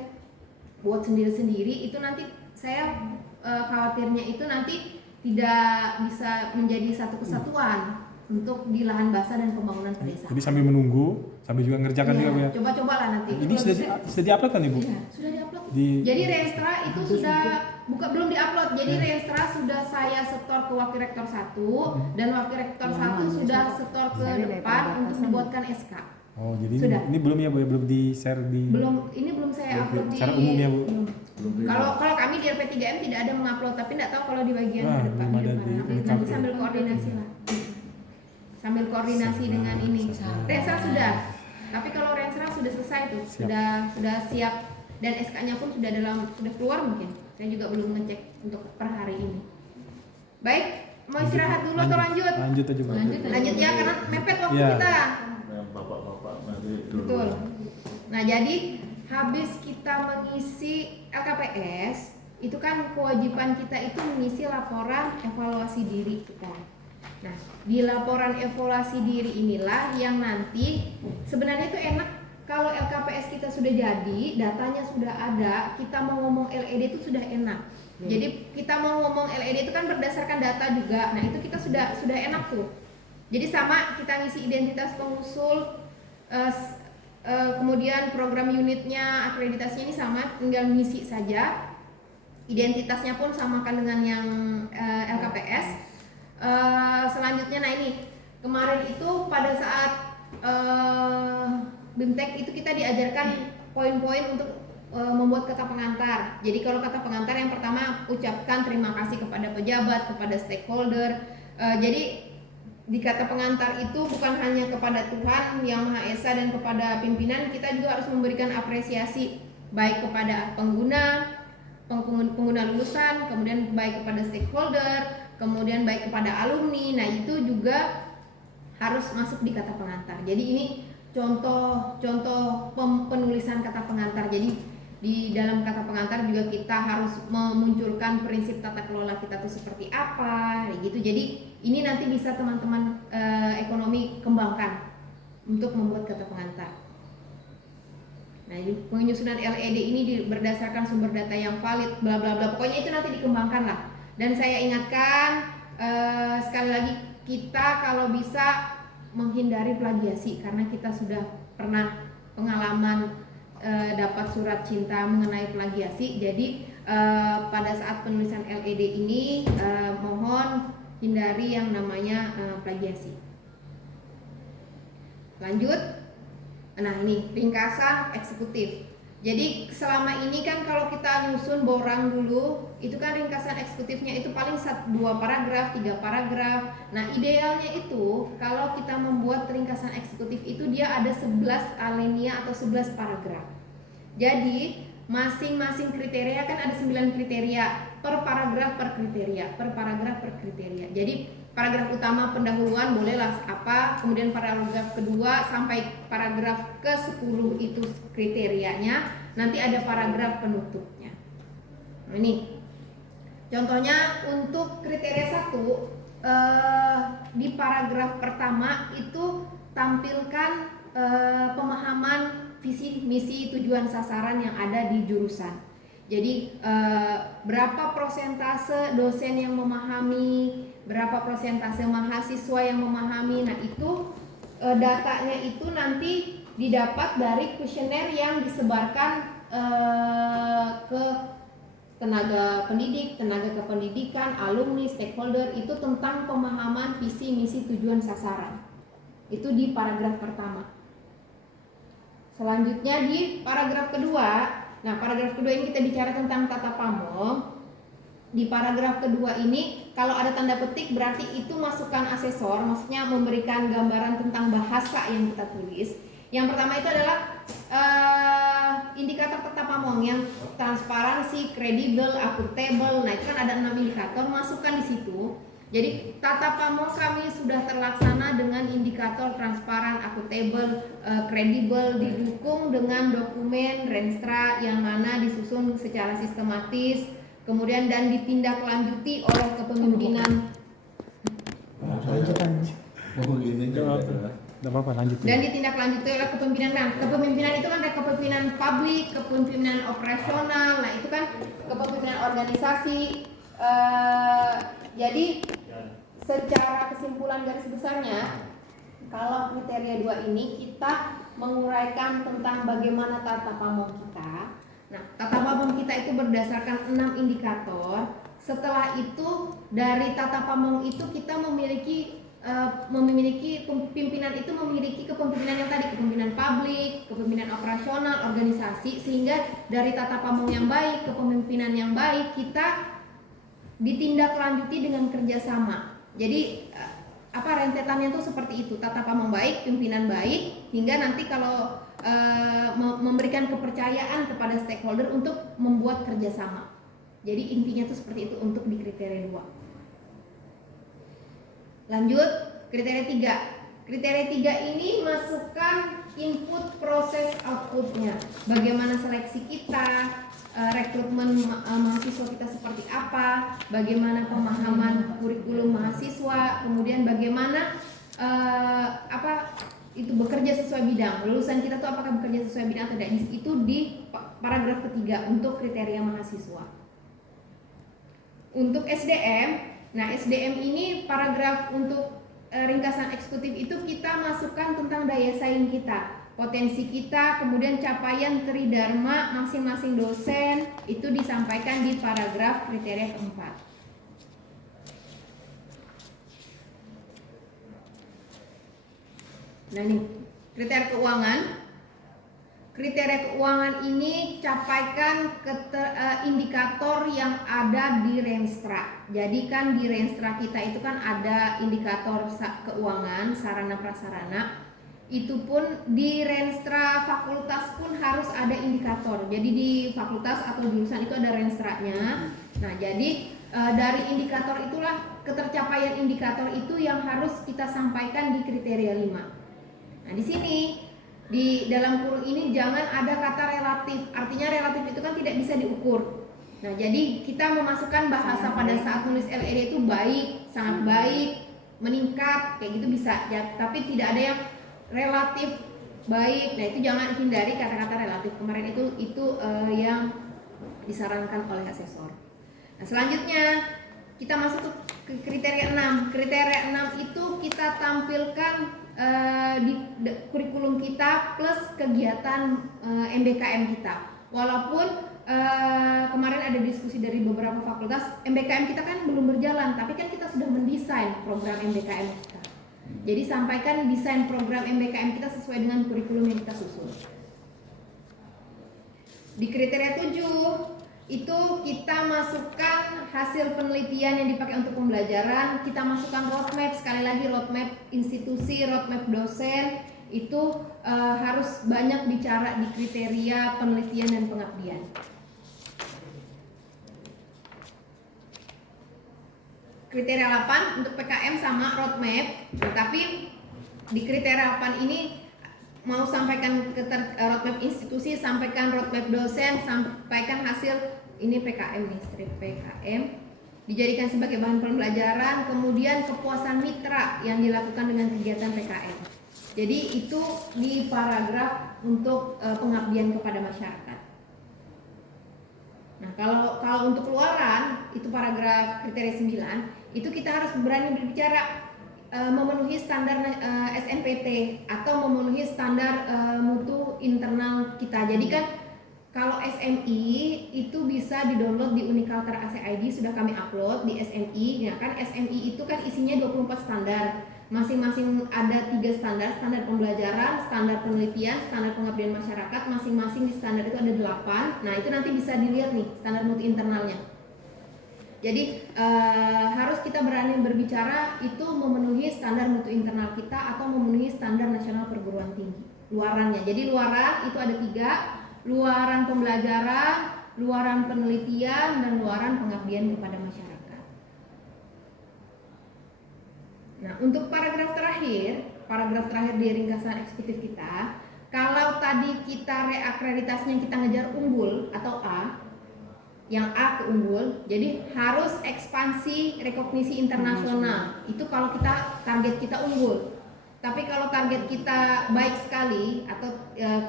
buat sendiri-sendiri itu nanti saya khawatirnya itu nanti tidak bisa menjadi satu kesatuan untuk di lahan basah dan pembangunan pedesaan. Jadi sambil menunggu, sambil juga ngerjakan juga Bu ya. Coba-coba lah nanti. Ini sudah di-upload kan Ibu? Iya, sudah di-upload. Di- Jadi Renstra itu sudah belum di-upload. Jadi Renstra sudah saya setor ke Wakil Rektor 1 dan Wakil Rektor 1 sudah setor ke depan untuk dibuatkan SK. Oh, jadi Sudah. ini belum ya Bu ya, belum di-share di Ini belum saya upload di secara umum ya Bu. belum. Kalau kami di RP3M tidak ada mengupload, tapi tidak tahu kalau di bagian Wah, ke depan belum ada di nanti sambil koordinasi lah. Sambil koordinasi dengan ini. Renstra sudah. Tapi kalau Renstra sudah selesai tuh, sudah siap dan SK-nya pun sudah keluar mungkin. Saya juga belum ngecek untuk per hari ini. Baik, mau istirahat dulu atau lanjut? Lanjut aja Bu. Lanjut ya karena mepet waktu Iya. kita. Nah, bapak-bapak nanti dulu. Betul. Nah, jadi habis kita mengisi LKPS, itu kan kewajiban kita itu mengisi laporan evaluasi diri kita. Nah, di laporan evaluasi diri inilah yang nanti sebenarnya itu enak kalau LKPS kita sudah jadi, datanya sudah ada, kita mau ngomong LED itu sudah enak. Jadi kita mau ngomong LED itu kan berdasarkan data juga. Nah, itu kita sudah enak tuh. Jadi sama kita ngisi identitas pengusul, kemudian program unitnya, akreditasinya ini sama, tinggal ngisi saja. Identitasnya pun samakan dengan yang LKPS. Selanjutnya, nah ini kemarin itu pada saat BIMTEK itu kita diajarkan poin-poin untuk membuat kata pengantar. Jadi kalau kata pengantar yang pertama ucapkan terima kasih kepada pejabat, kepada stakeholder. Jadi di kata pengantar itu bukan hanya kepada Tuhan Yang Maha Esa dan kepada pimpinan, kita juga harus memberikan apresiasi baik kepada pengguna lulusan, kemudian baik kepada stakeholder, kemudian baik kepada alumni. Nah, itu juga harus masuk di kata pengantar. Jadi ini contoh penulisan kata pengantar. Jadi di dalam kata pengantar juga kita harus memunculkan prinsip tata kelola kita tuh seperti apa, gitu. Jadi ini nanti bisa teman-teman ekonomi kembangkan untuk membuat kata pengantar. Nah, penyusunan LED ini berdasarkan sumber data yang valid, bla bla bla. Pokoknya itu nanti dikembangkan lah. Dan saya ingatkan sekali lagi, kita kalau bisa menghindari plagiasi karena kita sudah pernah pengalaman dapat surat cinta mengenai plagiasi. Jadi pada saat penulisan LED ini mohon hindari yang namanya plagiasi. Lanjut. Nah, ini ringkasan eksekutif. Jadi selama ini kan kalau kita nyusun borang dulu, itu kan ringkasan eksekutifnya itu paling 2 paragraf, 3 paragraf. Nah, idealnya itu kalau kita membuat ringkasan eksekutif itu dia ada 11 alinea atau 11 paragraf. Jadi masing-masing kriteria kan ada 9 kriteria. per paragraf per kriteria. Jadi paragraf utama pendahuluan bolehlah apa, kemudian paragraf kedua sampai paragraf ke-10 itu kriterianya, nanti ada paragraf penutupnya. Nah, ini contohnya untuk kriteria 1 di paragraf pertama itu tampilkan pemahaman visi, misi, tujuan, sasaran yang ada di jurusan. Jadi berapa persentase dosen yang memahami, berapa persentase mahasiswa yang memahami. Nah itu datanya itu nanti didapat dari kuesioner yang disebarkan ke tenaga pendidik, tenaga kependidikan, alumni, stakeholder, itu tentang pemahaman visi, misi, tujuan, sasaran. Itu di paragraf pertama. Selanjutnya di paragraf kedua. Nah, paragraf kedua ini kita bicara tentang tata pamong. Di paragraf kedua ini, kalau ada tanda petik berarti itu masukan asesor, maksudnya memberikan gambaran tentang bahasa yang kita tulis. Yang pertama itu adalah indikator tata pamong yang transparansi, kredibel, akuntabel. Nah, itu kan ada 6 indikator, masukkan di situ. Jadi tata pamong kami sudah terlaksana dengan indikator transparan, akuntabel, kredibel, didukung dengan dokumen Renstra yang mana disusun secara sistematis, kemudian dan ditindaklanjuti oleh kepemimpinan. Oh gini Tidak apa-apa, lanjut. Dan ditindaklanjuti oleh kepemimpinan. Nah, kepemimpinan itu kan ada kepemimpinan publik, kepemimpinan operasional. Nah, itu kan kepemimpinan organisasi. Jadi secara kesimpulan garis besarnya, kalau kriteria 2 ini kita menguraikan tentang bagaimana tata pamong kita. Nah, tata pamong kita itu berdasarkan 6 indikator. Setelah itu dari tata pamong itu kita memiliki pimpinan itu memiliki kepemimpinan yang tadi, kepemimpinan publik, kepemimpinan operasional, organisasi, sehingga dari tata pamong yang baik, kepemimpinan yang baik kita ditindaklanjuti dengan kerjasama. Jadi rentetannya itu seperti itu, tata pamong baik, pimpinan baik, hingga nanti kalau memberikan kepercayaan kepada stakeholder untuk membuat kerjasama. Jadi intinya itu seperti itu untuk di kriteria 2. Lanjut, kriteria 3. Kriteria 3 ini masukkan input, proses, outputnya. Bagaimana seleksi kita, rekrutmen mahasiswa kita seperti apa, bagaimana pemahaman kurikulum mahasiswa, kemudian bagaimana itu bekerja sesuai bidang. Lulusan kita tuh apakah bekerja sesuai bidang atau tidak? Itu di paragraf ketiga untuk kriteria mahasiswa. Untuk SDM, nah SDM ini paragraf untuk ringkasan eksekutif itu kita masukkan tentang daya saing kita, potensi kita, kemudian capaian tridharma masing-masing dosen itu disampaikan di paragraf kriteria keempat. Nah ini kriteria keuangan. Kriteria keuangan ini capaikan indikator yang ada di Renstra. Jadi kan di Renstra kita itu kan ada indikator keuangan, sarana prasarana. Itu pun di Renstra fakultas pun harus ada indikator. Jadi di fakultas atau jurusan itu ada Renstranya. Nah, jadi dari indikator itulah ketercapaian indikator itu yang harus kita sampaikan di kriteria 5. Nah, di sini di dalam kurung ini jangan ada kata relatif. Artinya relatif itu kan tidak bisa diukur. Nah, jadi kita memasukkan bahasa pada saat nulis LED itu baik, sangat baik, meningkat, kayak gitu bisa ya. Tapi tidak ada yang relatif baik. Nah, itu jangan hindari kata-kata relatif. Kemarin itu yang disarankan oleh asesor. Nah, selanjutnya kita masuk ke kriteria 6. Kriteria 6 itu kita tampilkan di kurikulum kita plus kegiatan MBKM kita. Walaupun kemarin ada diskusi dari beberapa fakultas, MBKM kita kan belum berjalan, tapi kan kita sudah mendesain program MBKM kita. Jadi sampaikan desain program MBKM kita sesuai dengan kurikulum yang kita susun. Di kriteria 7 itu kita masukkan hasil penelitian yang dipakai untuk pembelajaran, kita masukkan roadmap, sekali lagi roadmap institusi, roadmap dosen, itu harus banyak bicara di kriteria penelitian dan pengabdian. kriteria 8 untuk PKM sama roadmap. Tapi di kriteria 8 ini mau sampaikan ke roadmap institusi, sampaikan roadmap dosen, sampaikan hasil ini PKM nih, strip PKM dijadikan sebagai bahan pembelajaran, kemudian kepuasan mitra yang dilakukan dengan kegiatan PKM. Jadi itu di paragraf untuk pengabdian kepada masyarakat. Nah, kalau untuk luaran itu paragraf kriteria 9, itu kita harus berani berbicara memenuhi standar SNPT atau memenuhi standar mutu internal kita. Jadi kan kalau SMI itu bisa di-download di Uniculture ACID, sudah kami upload di SMI. Ya kan SMI itu kan isinya 24 standar. Masing-masing ada 3 standar, standar pembelajaran, standar penelitian, standar pengabdian masyarakat. Masing-masing di standar itu ada 8. Nah, itu nanti bisa dilihat nih standar mutu internalnya. Jadi harus kita berani berbicara itu memenuhi standar mutu internal kita atau memenuhi standar nasional perguruan tinggi. Luarannya. Jadi luaran itu ada 3. Luaran pembelajaran, luaran penelitian, dan luaran pengabdian kepada masyarakat. Nah, untuk paragraf terakhir di ringkasan eksekutif kita, kalau tadi kita reakreditasinya kita ngejar unggul atau A, yang A ke unggul, jadi harus ekspansi rekognisi internasional. Itu kalau kita target kita unggul. Tapi kalau target kita baik sekali atau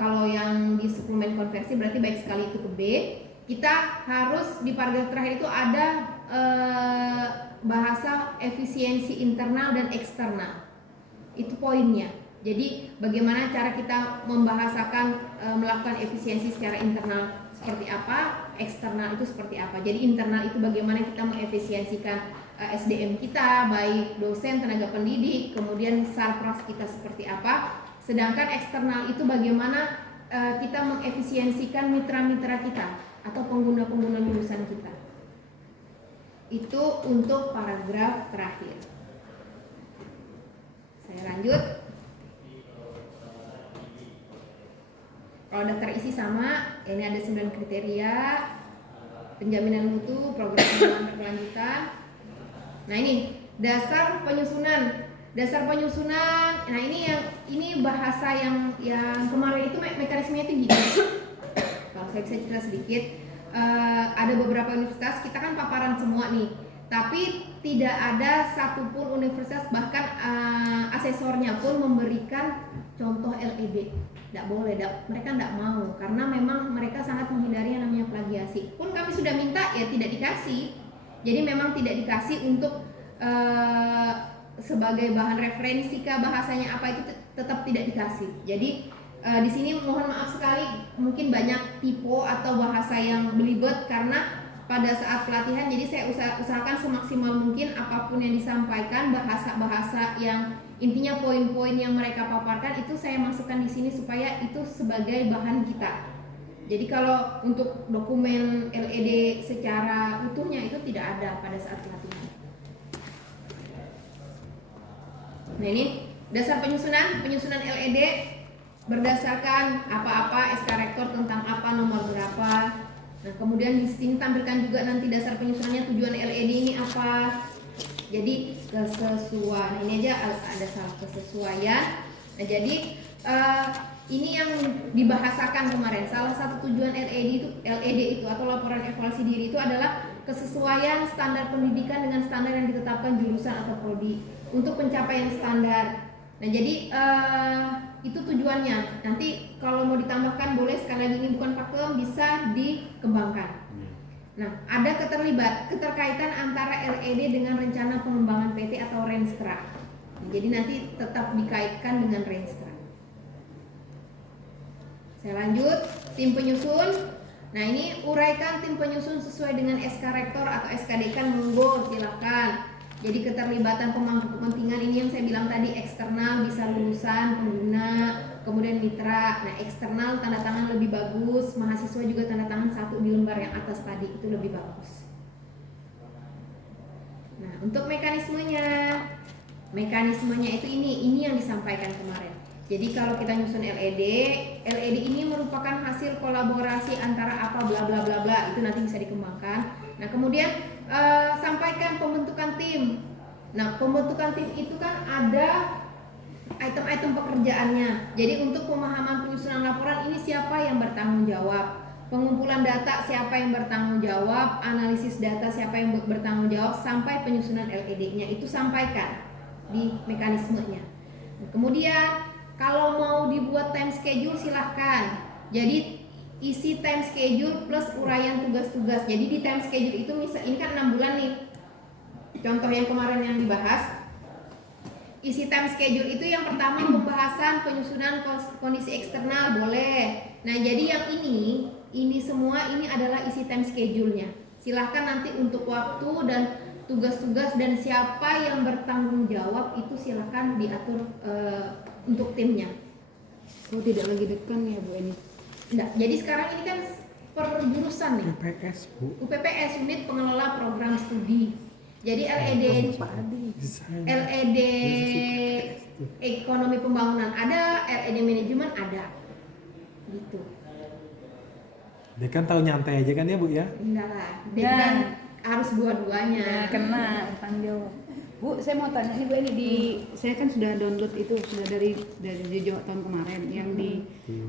kalau yang di suplemen konversi berarti baik sekali itu ke B, kita harus di paragraf terakhir itu ada bahasa efisiensi internal dan eksternal. Itu poinnya. Jadi bagaimana cara kita membahasakan melakukan efisiensi secara internal seperti apa, eksternal itu seperti apa. Jadi internal itu bagaimana kita mengefisiensikan SDM kita, baik dosen, tenaga pendidik, kemudian sarpras kita seperti apa. Sedangkan eksternal itu bagaimana kita mengefisiensikan mitra-mitra kita atau pengguna-pengguna lulusan kita. Itu untuk paragraf terakhir. Saya lanjut. Kalau daftar isi sama, ini ada 9 kriteria, penjaminan mutu, program pengembangan berkelanjutan. Nah, ini dasar penyusunan. Nah, ini bahasa yang kemarin itu mekanismenya itu gini. Kalau saya bisa cerita sedikit, ada beberapa universitas kita kan paparan semua nih, tapi tidak ada satupun universitas bahkan asesornya pun memberikan contoh LED. Tidak boleh, mereka tidak mau karena memang mereka sangat menghindari yang namanya plagiasi. Pun kami sudah minta ya tidak dikasih. Jadi memang tidak dikasih untuk sebagai bahan referensi kah bahasanya apa itu tetap tidak dikasih. Jadi di sini mohon maaf sekali mungkin banyak tipe atau bahasa yang belibet karena pada saat pelatihan jadi saya usahakan semaksimal mungkin apapun yang disampaikan bahasa-bahasa yang intinya poin-poin yang mereka paparkan itu saya masukkan di sini supaya itu sebagai bahan kita. Jadi kalau untuk dokumen LED secara utuhnya itu tidak ada pada saat pelatihan. Nah, ini dasar penyusunan LED berdasarkan apa-apa SK Rektor tentang apa nomor berapa. Nah, kemudian di sini tampilkan juga nanti dasar penyusunannya, tujuan LED ini apa. Jadi kesesuaian, ini aja ada salah kesesuaian. Nah, jadi ini yang dibahasakan kemarin. Salah satu tujuan LED itu atau laporan evaluasi diri itu adalah kesesuaian standar pendidikan dengan standar yang ditetapkan jurusan atau prodi untuk pencapaian standar. Nah, jadi itu tujuannya. Nanti kalau mau ditambahkan boleh, sekali lagi ini bukan pakem, bisa dikembangkan. Nah, ada keterkaitan antara LED dengan rencana pengembangan PT atau Renstra. Jadi nanti tetap dikaitkan dengan Renstra. Saya lanjut, tim penyusun. Nah, ini uraikan tim penyusun sesuai dengan SK Rektor atau SK Dekan, monggo silakan. Jadi keterlibatan pemangku kepentingan ini yang saya bilang tadi, eksternal bisa lulusan, pengguna, kemudian mitra. Nah, eksternal tanda tangan lebih bagus, mahasiswa juga tanda tangan 1 di lembar yang atas tadi itu lebih bagus. Nah, untuk mekanismenya itu ini yang disampaikan kemarin. Jadi kalau kita nyusun LED ini merupakan hasil kolaborasi antara apa bla bla bla bla, itu nanti bisa dikembangkan. Nah, kemudian sampaikan pembentukan tim Nah, pembentukan tim itu kan ada item-item pekerjaannya. Jadi untuk pemahaman penyusunan laporan ini siapa yang bertanggung jawab, pengumpulan data siapa yang bertanggung jawab, analisis data siapa yang bertanggung jawab, sampai penyusunan LED-nya itu sampaikan di mekanismenya. Kemudian kalau mau dibuat time schedule silahkan. Jadi isi time schedule plus uraian tugas-tugas. Jadi di time schedule itu ini kan 6 bulan nih. Contoh yang kemarin yang dibahas, isi time schedule itu yang pertama pembahasan penyusunan kondisi eksternal boleh. Nah, jadi yang ini semua ini adalah isi time schedule-nya. Silahkan nanti untuk waktu dan tugas-tugas dan siapa yang bertanggung jawab itu silahkan diatur untuk timnya. Oh, tidak lagi dekan ya Bu Eni? Enggak, jadi sekarang ini kan per jurusan nih. UPPS Bu. UPPS, unit pengelola program studi. Jadi LED ekonomi pembangunan ada, LED manajemen ada. Gitu. Dekan tahu nyantai aja kan ya Bu ya? Enggak lah, dekan harus dua-duanya. Kena tanggung jawab. Bu, saya mau tanya nih Bu Eni, saya kan sudah download itu sudah dari Jojo tahun kemarin yang di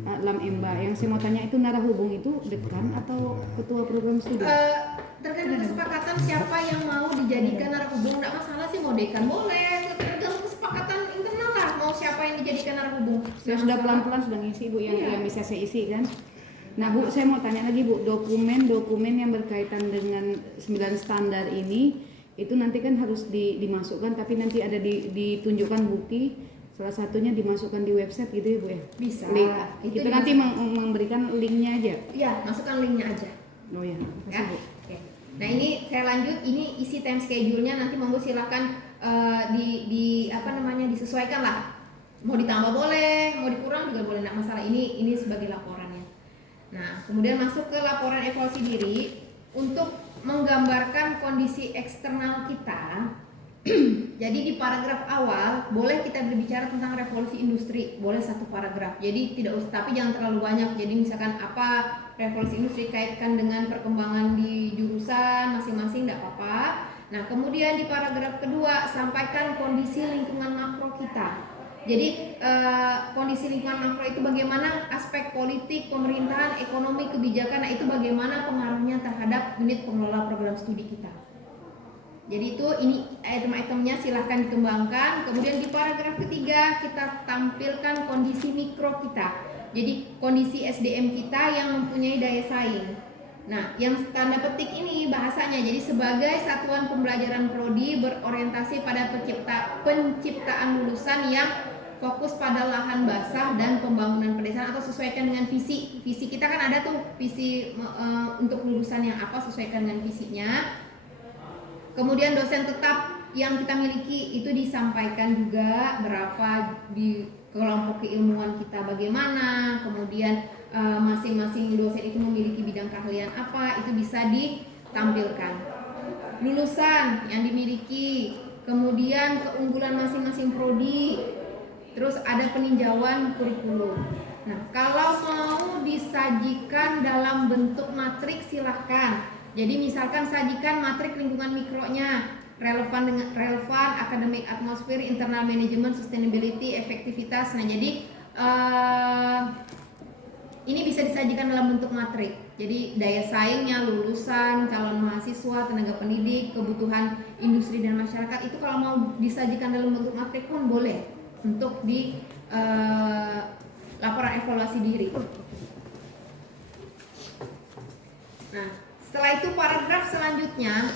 Lam Emba. Yang saya mau tanya itu narahubung itu dekan atau ketua program studi? Tergantung kesepakatan siapa yang mau dijadikan narahubung. Enggak masalah sih, mau dekan boleh, tergantung kesepakatan internal lah mau siapa yang dijadikan narahubung. Saya sudah pelan-pelan sudah ngisi Bu yang bisa saya isi kan. Nah Bu, saya mau tanya lagi Bu, dokumen yang berkaitan dengan 9 standar ini itu nanti kan harus dimasukkan, tapi nanti ada ditunjukkan bukti, salah satunya dimasukkan di website gitu ya Bu ya? Bisa. Kita nanti memberikan linknya aja? Iya, masukkan linknya aja. Oh ya, makasih Ya. Bu. Oke. Nah ini saya lanjut, ini isi time schedule-nya nanti monggo silakan disesuaikan lah. Mau ditambah boleh, mau dikurang juga boleh, enggak masalah. Ini sebagai laporannya. Nah, kemudian masuk ke laporan evaluasi diri untuk menggambarkan kondisi eksternal kita. Jadi di paragraf awal boleh kita berbicara tentang revolusi industri, boleh 1 paragraf. Jadi tidak usah, tapi jangan terlalu banyak. Jadi misalkan apa revolusi industri kaitkan dengan perkembangan di jurusan masing-masing, tidak apa-apa. Nah, kemudian di paragraf kedua sampaikan kondisi lingkungan makro kita. Jadi kondisi lingkungan makro itu bagaimana aspek politik, pemerintahan, ekonomi, kebijakan, nah itu bagaimana pengaruhnya terhadap unit pengelola program studi kita. Jadi itu ini item-itemnya silahkan dikembangkan. Kemudian di paragraf ketiga kita tampilkan kondisi mikro kita. Jadi kondisi SDM kita yang mempunyai daya saing. Nah, yang tanda petik ini bahasanya, jadi sebagai satuan pembelajaran prodi berorientasi pada penciptaan lulusan yang fokus pada lahan basah dan pembangunan pedesaan atau sesuaikan dengan visi. Visi kita kan ada tuh visi untuk lulusan yang apa, sesuaikan dengan visinya. Kemudian dosen tetap yang kita miliki itu disampaikan juga berapa di kelompok keilmuan kita bagaimana, kemudian masing-masing dosen itu memiliki bidang keahlian apa, itu bisa ditampilkan. Lulusan yang dimiliki, kemudian keunggulan masing-masing prodi, terus ada peninjauan kurikulum. Nah, kalau mau disajikan dalam bentuk matriks silahkan. Jadi misalkan sajikan matrik lingkungan mikronya, relevan, akademik, atmosfer, internal manajemen, sustainability, efektivitas. Nah, jadi ini bisa disajikan dalam bentuk matrik. Jadi daya saingnya, lulusan, calon mahasiswa, tenaga pendidik, kebutuhan industri dan masyarakat itu kalau mau disajikan dalam bentuk matrik pun boleh untuk di laporan evaluasi diri. Nah, setelah itu paragraf selanjutnya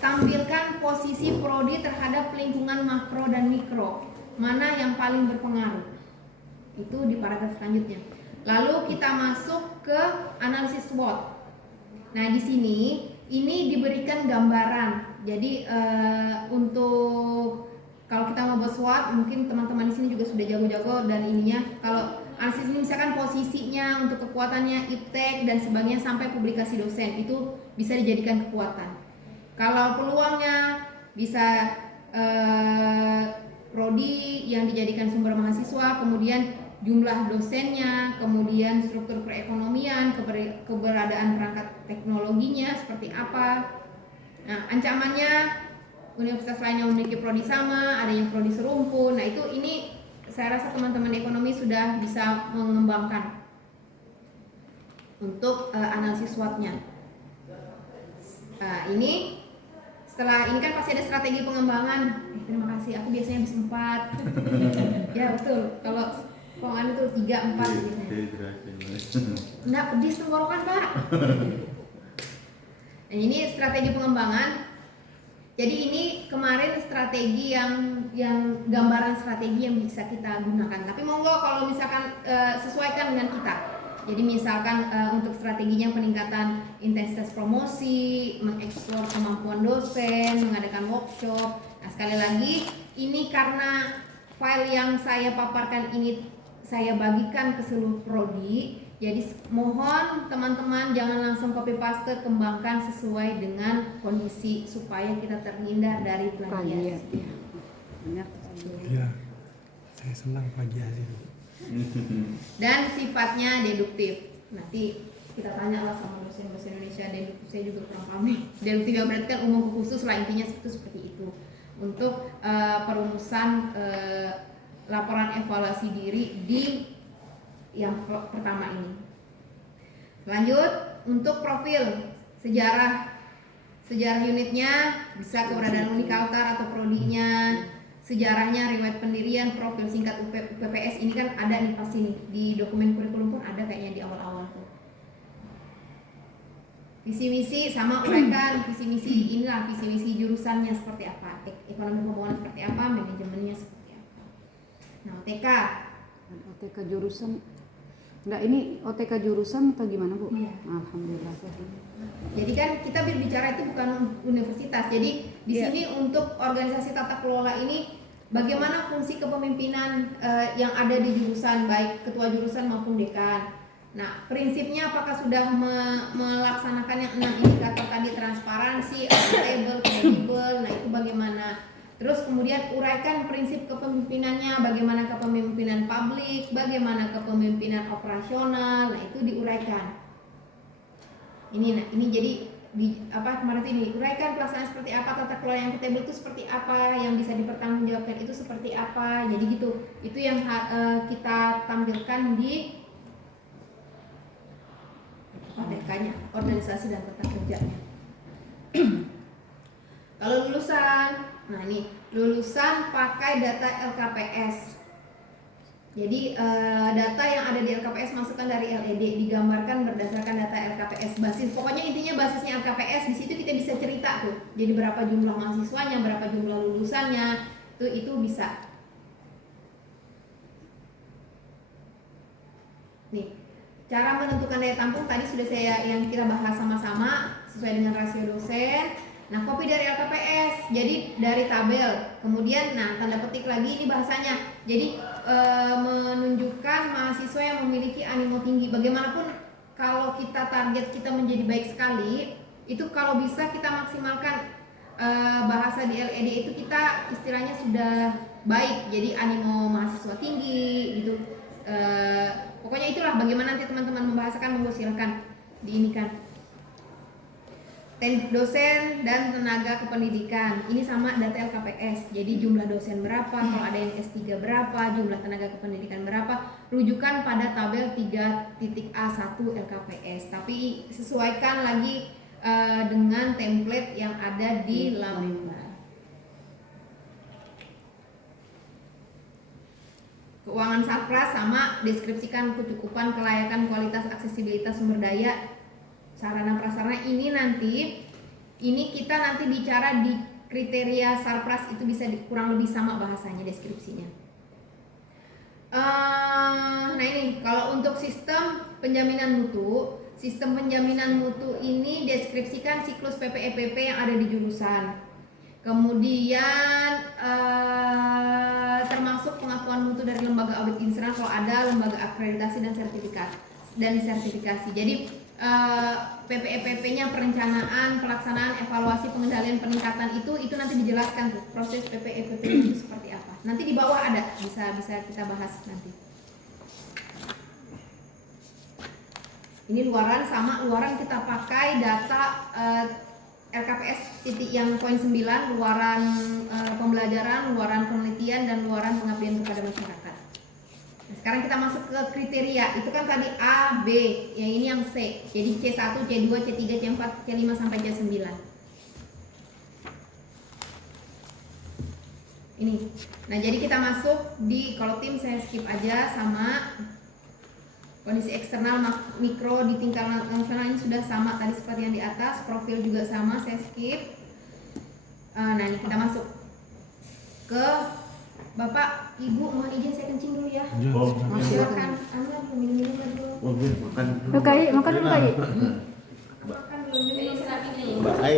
tampilkan posisi prodi terhadap lingkungan makro dan mikro, mana yang paling berpengaruh. Itu di paragraf selanjutnya. Lalu kita masuk ke analisis SWOT. Nah, di sini ini diberikan gambaran. Jadi untuk kalau kita mau buat SWOT, mungkin teman-teman di sini juga sudah jago-jago dan ininya. Kalau analisis ini misalkan posisinya, untuk kekuatannya, iptek dan sebagainya sampai publikasi dosen itu bisa dijadikan kekuatan. Kalau peluangnya bisa prodi yang dijadikan sumber mahasiswa, kemudian jumlah dosennya, kemudian struktur perekonomian, keberadaan perangkat teknologinya seperti apa. Nah, ancamannya universitas lain yang memiliki prodi sama, ada yang prodi serumpun. Nah, ini saya rasa teman-teman ekonomi sudah bisa mengembangkan untuk analisis SWOT-nya. Ini setelah ini kan pasti ada strategi pengembangan. Terima kasih, aku biasanya habis 4. Ya betul, kalau pengembangan itu 3-4 gitu. Nggak pedis tenggorokan Pak. Nah, ini strategi pengembangan. Jadi ini kemarin strategi yang gambaran strategi yang bisa kita gunakan. Tapi monggo kalau misalkan sesuaikan dengan kita. Jadi misalkan untuk strateginya peningkatan intensitas promosi, mengeksplor kemampuan dosen, mengadakan workshop. Nah, sekali lagi ini karena file yang saya paparkan ini saya bagikan ke seluruh prodi. Jadi mohon teman-teman jangan langsung copy paste, kembangkan sesuai dengan kondisi supaya kita terhindar dari plagiasi. Iya, saya senang plagiasi. Dan sifatnya deduktif. Nanti kita tanya lah sama dosen bahasa Indonesia, deduktif saya juga kurang paham nih. Deduktif yang berarti kan umum khusus lah, intinya seperti itu. Untuk perumusan laporan evaluasi diri di yang pertama ini. Lanjut untuk profil sejarah unitnya, bisa keberadaan Unikaltar atau prodinya, sejarahnya, riwayat pendirian, profil singkat UPPS. Ini kan ada nih pasti nih di dokumen kurikulum pun ada kayaknya di awal-awal tuh. Visi misi sama uraikan visi misi inilah visi misi jurusannya seperti apa, ekonomi keuangan seperti apa, manajemennya seperti apa. Nah, OTK jurusan. Enggak, ini OTK jurusan atau gimana, Bu? Iya. Alhamdulillah. Jadi kan kita berbicara itu bukan universitas. Jadi di sini untuk organisasi tata kelola ini bagaimana fungsi kepemimpinan yang ada di jurusan, baik ketua jurusan maupun dekan. Nah, prinsipnya apakah sudah melaksanakan yang 6 indikator tadi, transparansi, accountable, kredibel. Nah, itu bagaimana? Terus kemudian uraikan prinsip kepemimpinannya, bagaimana kepemimpinan publik, bagaimana kepemimpinan operasional. Nah, itu diuraikan. Ini jadi kemarin ini uraikan pelaksanaan seperti apa, tata kelola yang akuntabel itu seperti apa, yang bisa dipertanggungjawabkan itu seperti apa. Jadi gitu. Itu yang kita tampilkan di OTK-nya, organisasi dan tata kerjanya. Kalau lulusan, nah ini lulusan pakai data LKPS. Jadi data yang ada di LKPS masukkan dari LED, digambarkan berdasarkan data LKPS. Basis, pokoknya intinya basisnya LKPS. Di situ kita bisa cerita tuh. Jadi berapa jumlah mahasiswanya, berapa jumlah lulusannya, itu bisa. Nih, cara menentukan daya tampung tadi sudah yang kita bahas sama-sama sesuai dengan rasio dosen. Nah, copy dari LKPS, jadi dari tabel. Kemudian, nah tanda petik lagi ini bahasanya. Jadi menunjukkan mahasiswa yang memiliki animo tinggi. Bagaimanapun kalau kita target kita menjadi baik sekali, itu kalau bisa kita maksimalkan bahasa di LED itu kita istilahnya sudah baik. Jadi animo mahasiswa tinggi gitu. Pokoknya itulah bagaimana nanti teman-teman membahasakan, monggo silakan diinikan. Dosen dan tenaga kependidikan ini sama data LKPS. Jadi jumlah dosen berapa, kalau ada yang S3 berapa, jumlah tenaga kependidikan berapa, rujukan pada tabel 3.A1 LKPS. Tapi sesuaikan lagi dengan template yang ada di Lamembar. Keuangan Sarpras sama, deskripsikan kecukupan, kelayakan, kualitas, aksesibilitas sumber daya, sarana prasarana. Ini kita nanti bicara di kriteria Sarpras itu bisa kurang lebih sama bahasanya, deskripsinya. Nah ini kalau untuk sistem penjaminan mutu ini deskripsikan siklus PPEPP yang ada di jurusan. Kemudian termasuk pengakuan mutu dari lembaga audit instansi kalau ada, lembaga akreditasi dan sertifikasi. Jadi PPEPP-nya perencanaan, pelaksanaan, evaluasi, pengendalian, peningkatan itu nanti dijelaskan tuh proses PPEPP itu seperti apa. Nanti di bawah ada, bisa kita bahas nanti. Ini luaran kita pakai data LKPS titik yang poin 9, luaran pembelajaran, luaran penelitian, dan luaran pengabdian kepada masyarakat. Nah, sekarang kita masuk ke kriteria. Itu kan tadi A, B, yang ini yang C. Jadi C1, C2, C3, C4, C5 sampai C9. Ini. Nah, jadi kita masuk di kalau tim saya skip aja sama kondisi eksternal mikro di tingkat nasional ini sudah sama tadi seperti yang di atas, profil juga sama, saya skip. Nah, ini kita masuk ke Bapak, Ibu, mohon izin saya kencing dulu ya. Oh, Silakan, Anda minum-minum dulu. oh, gue makan. Lu Kai, makan dulu Kai. Makan belum Ini minum. serapinya ya. Mbak Ai.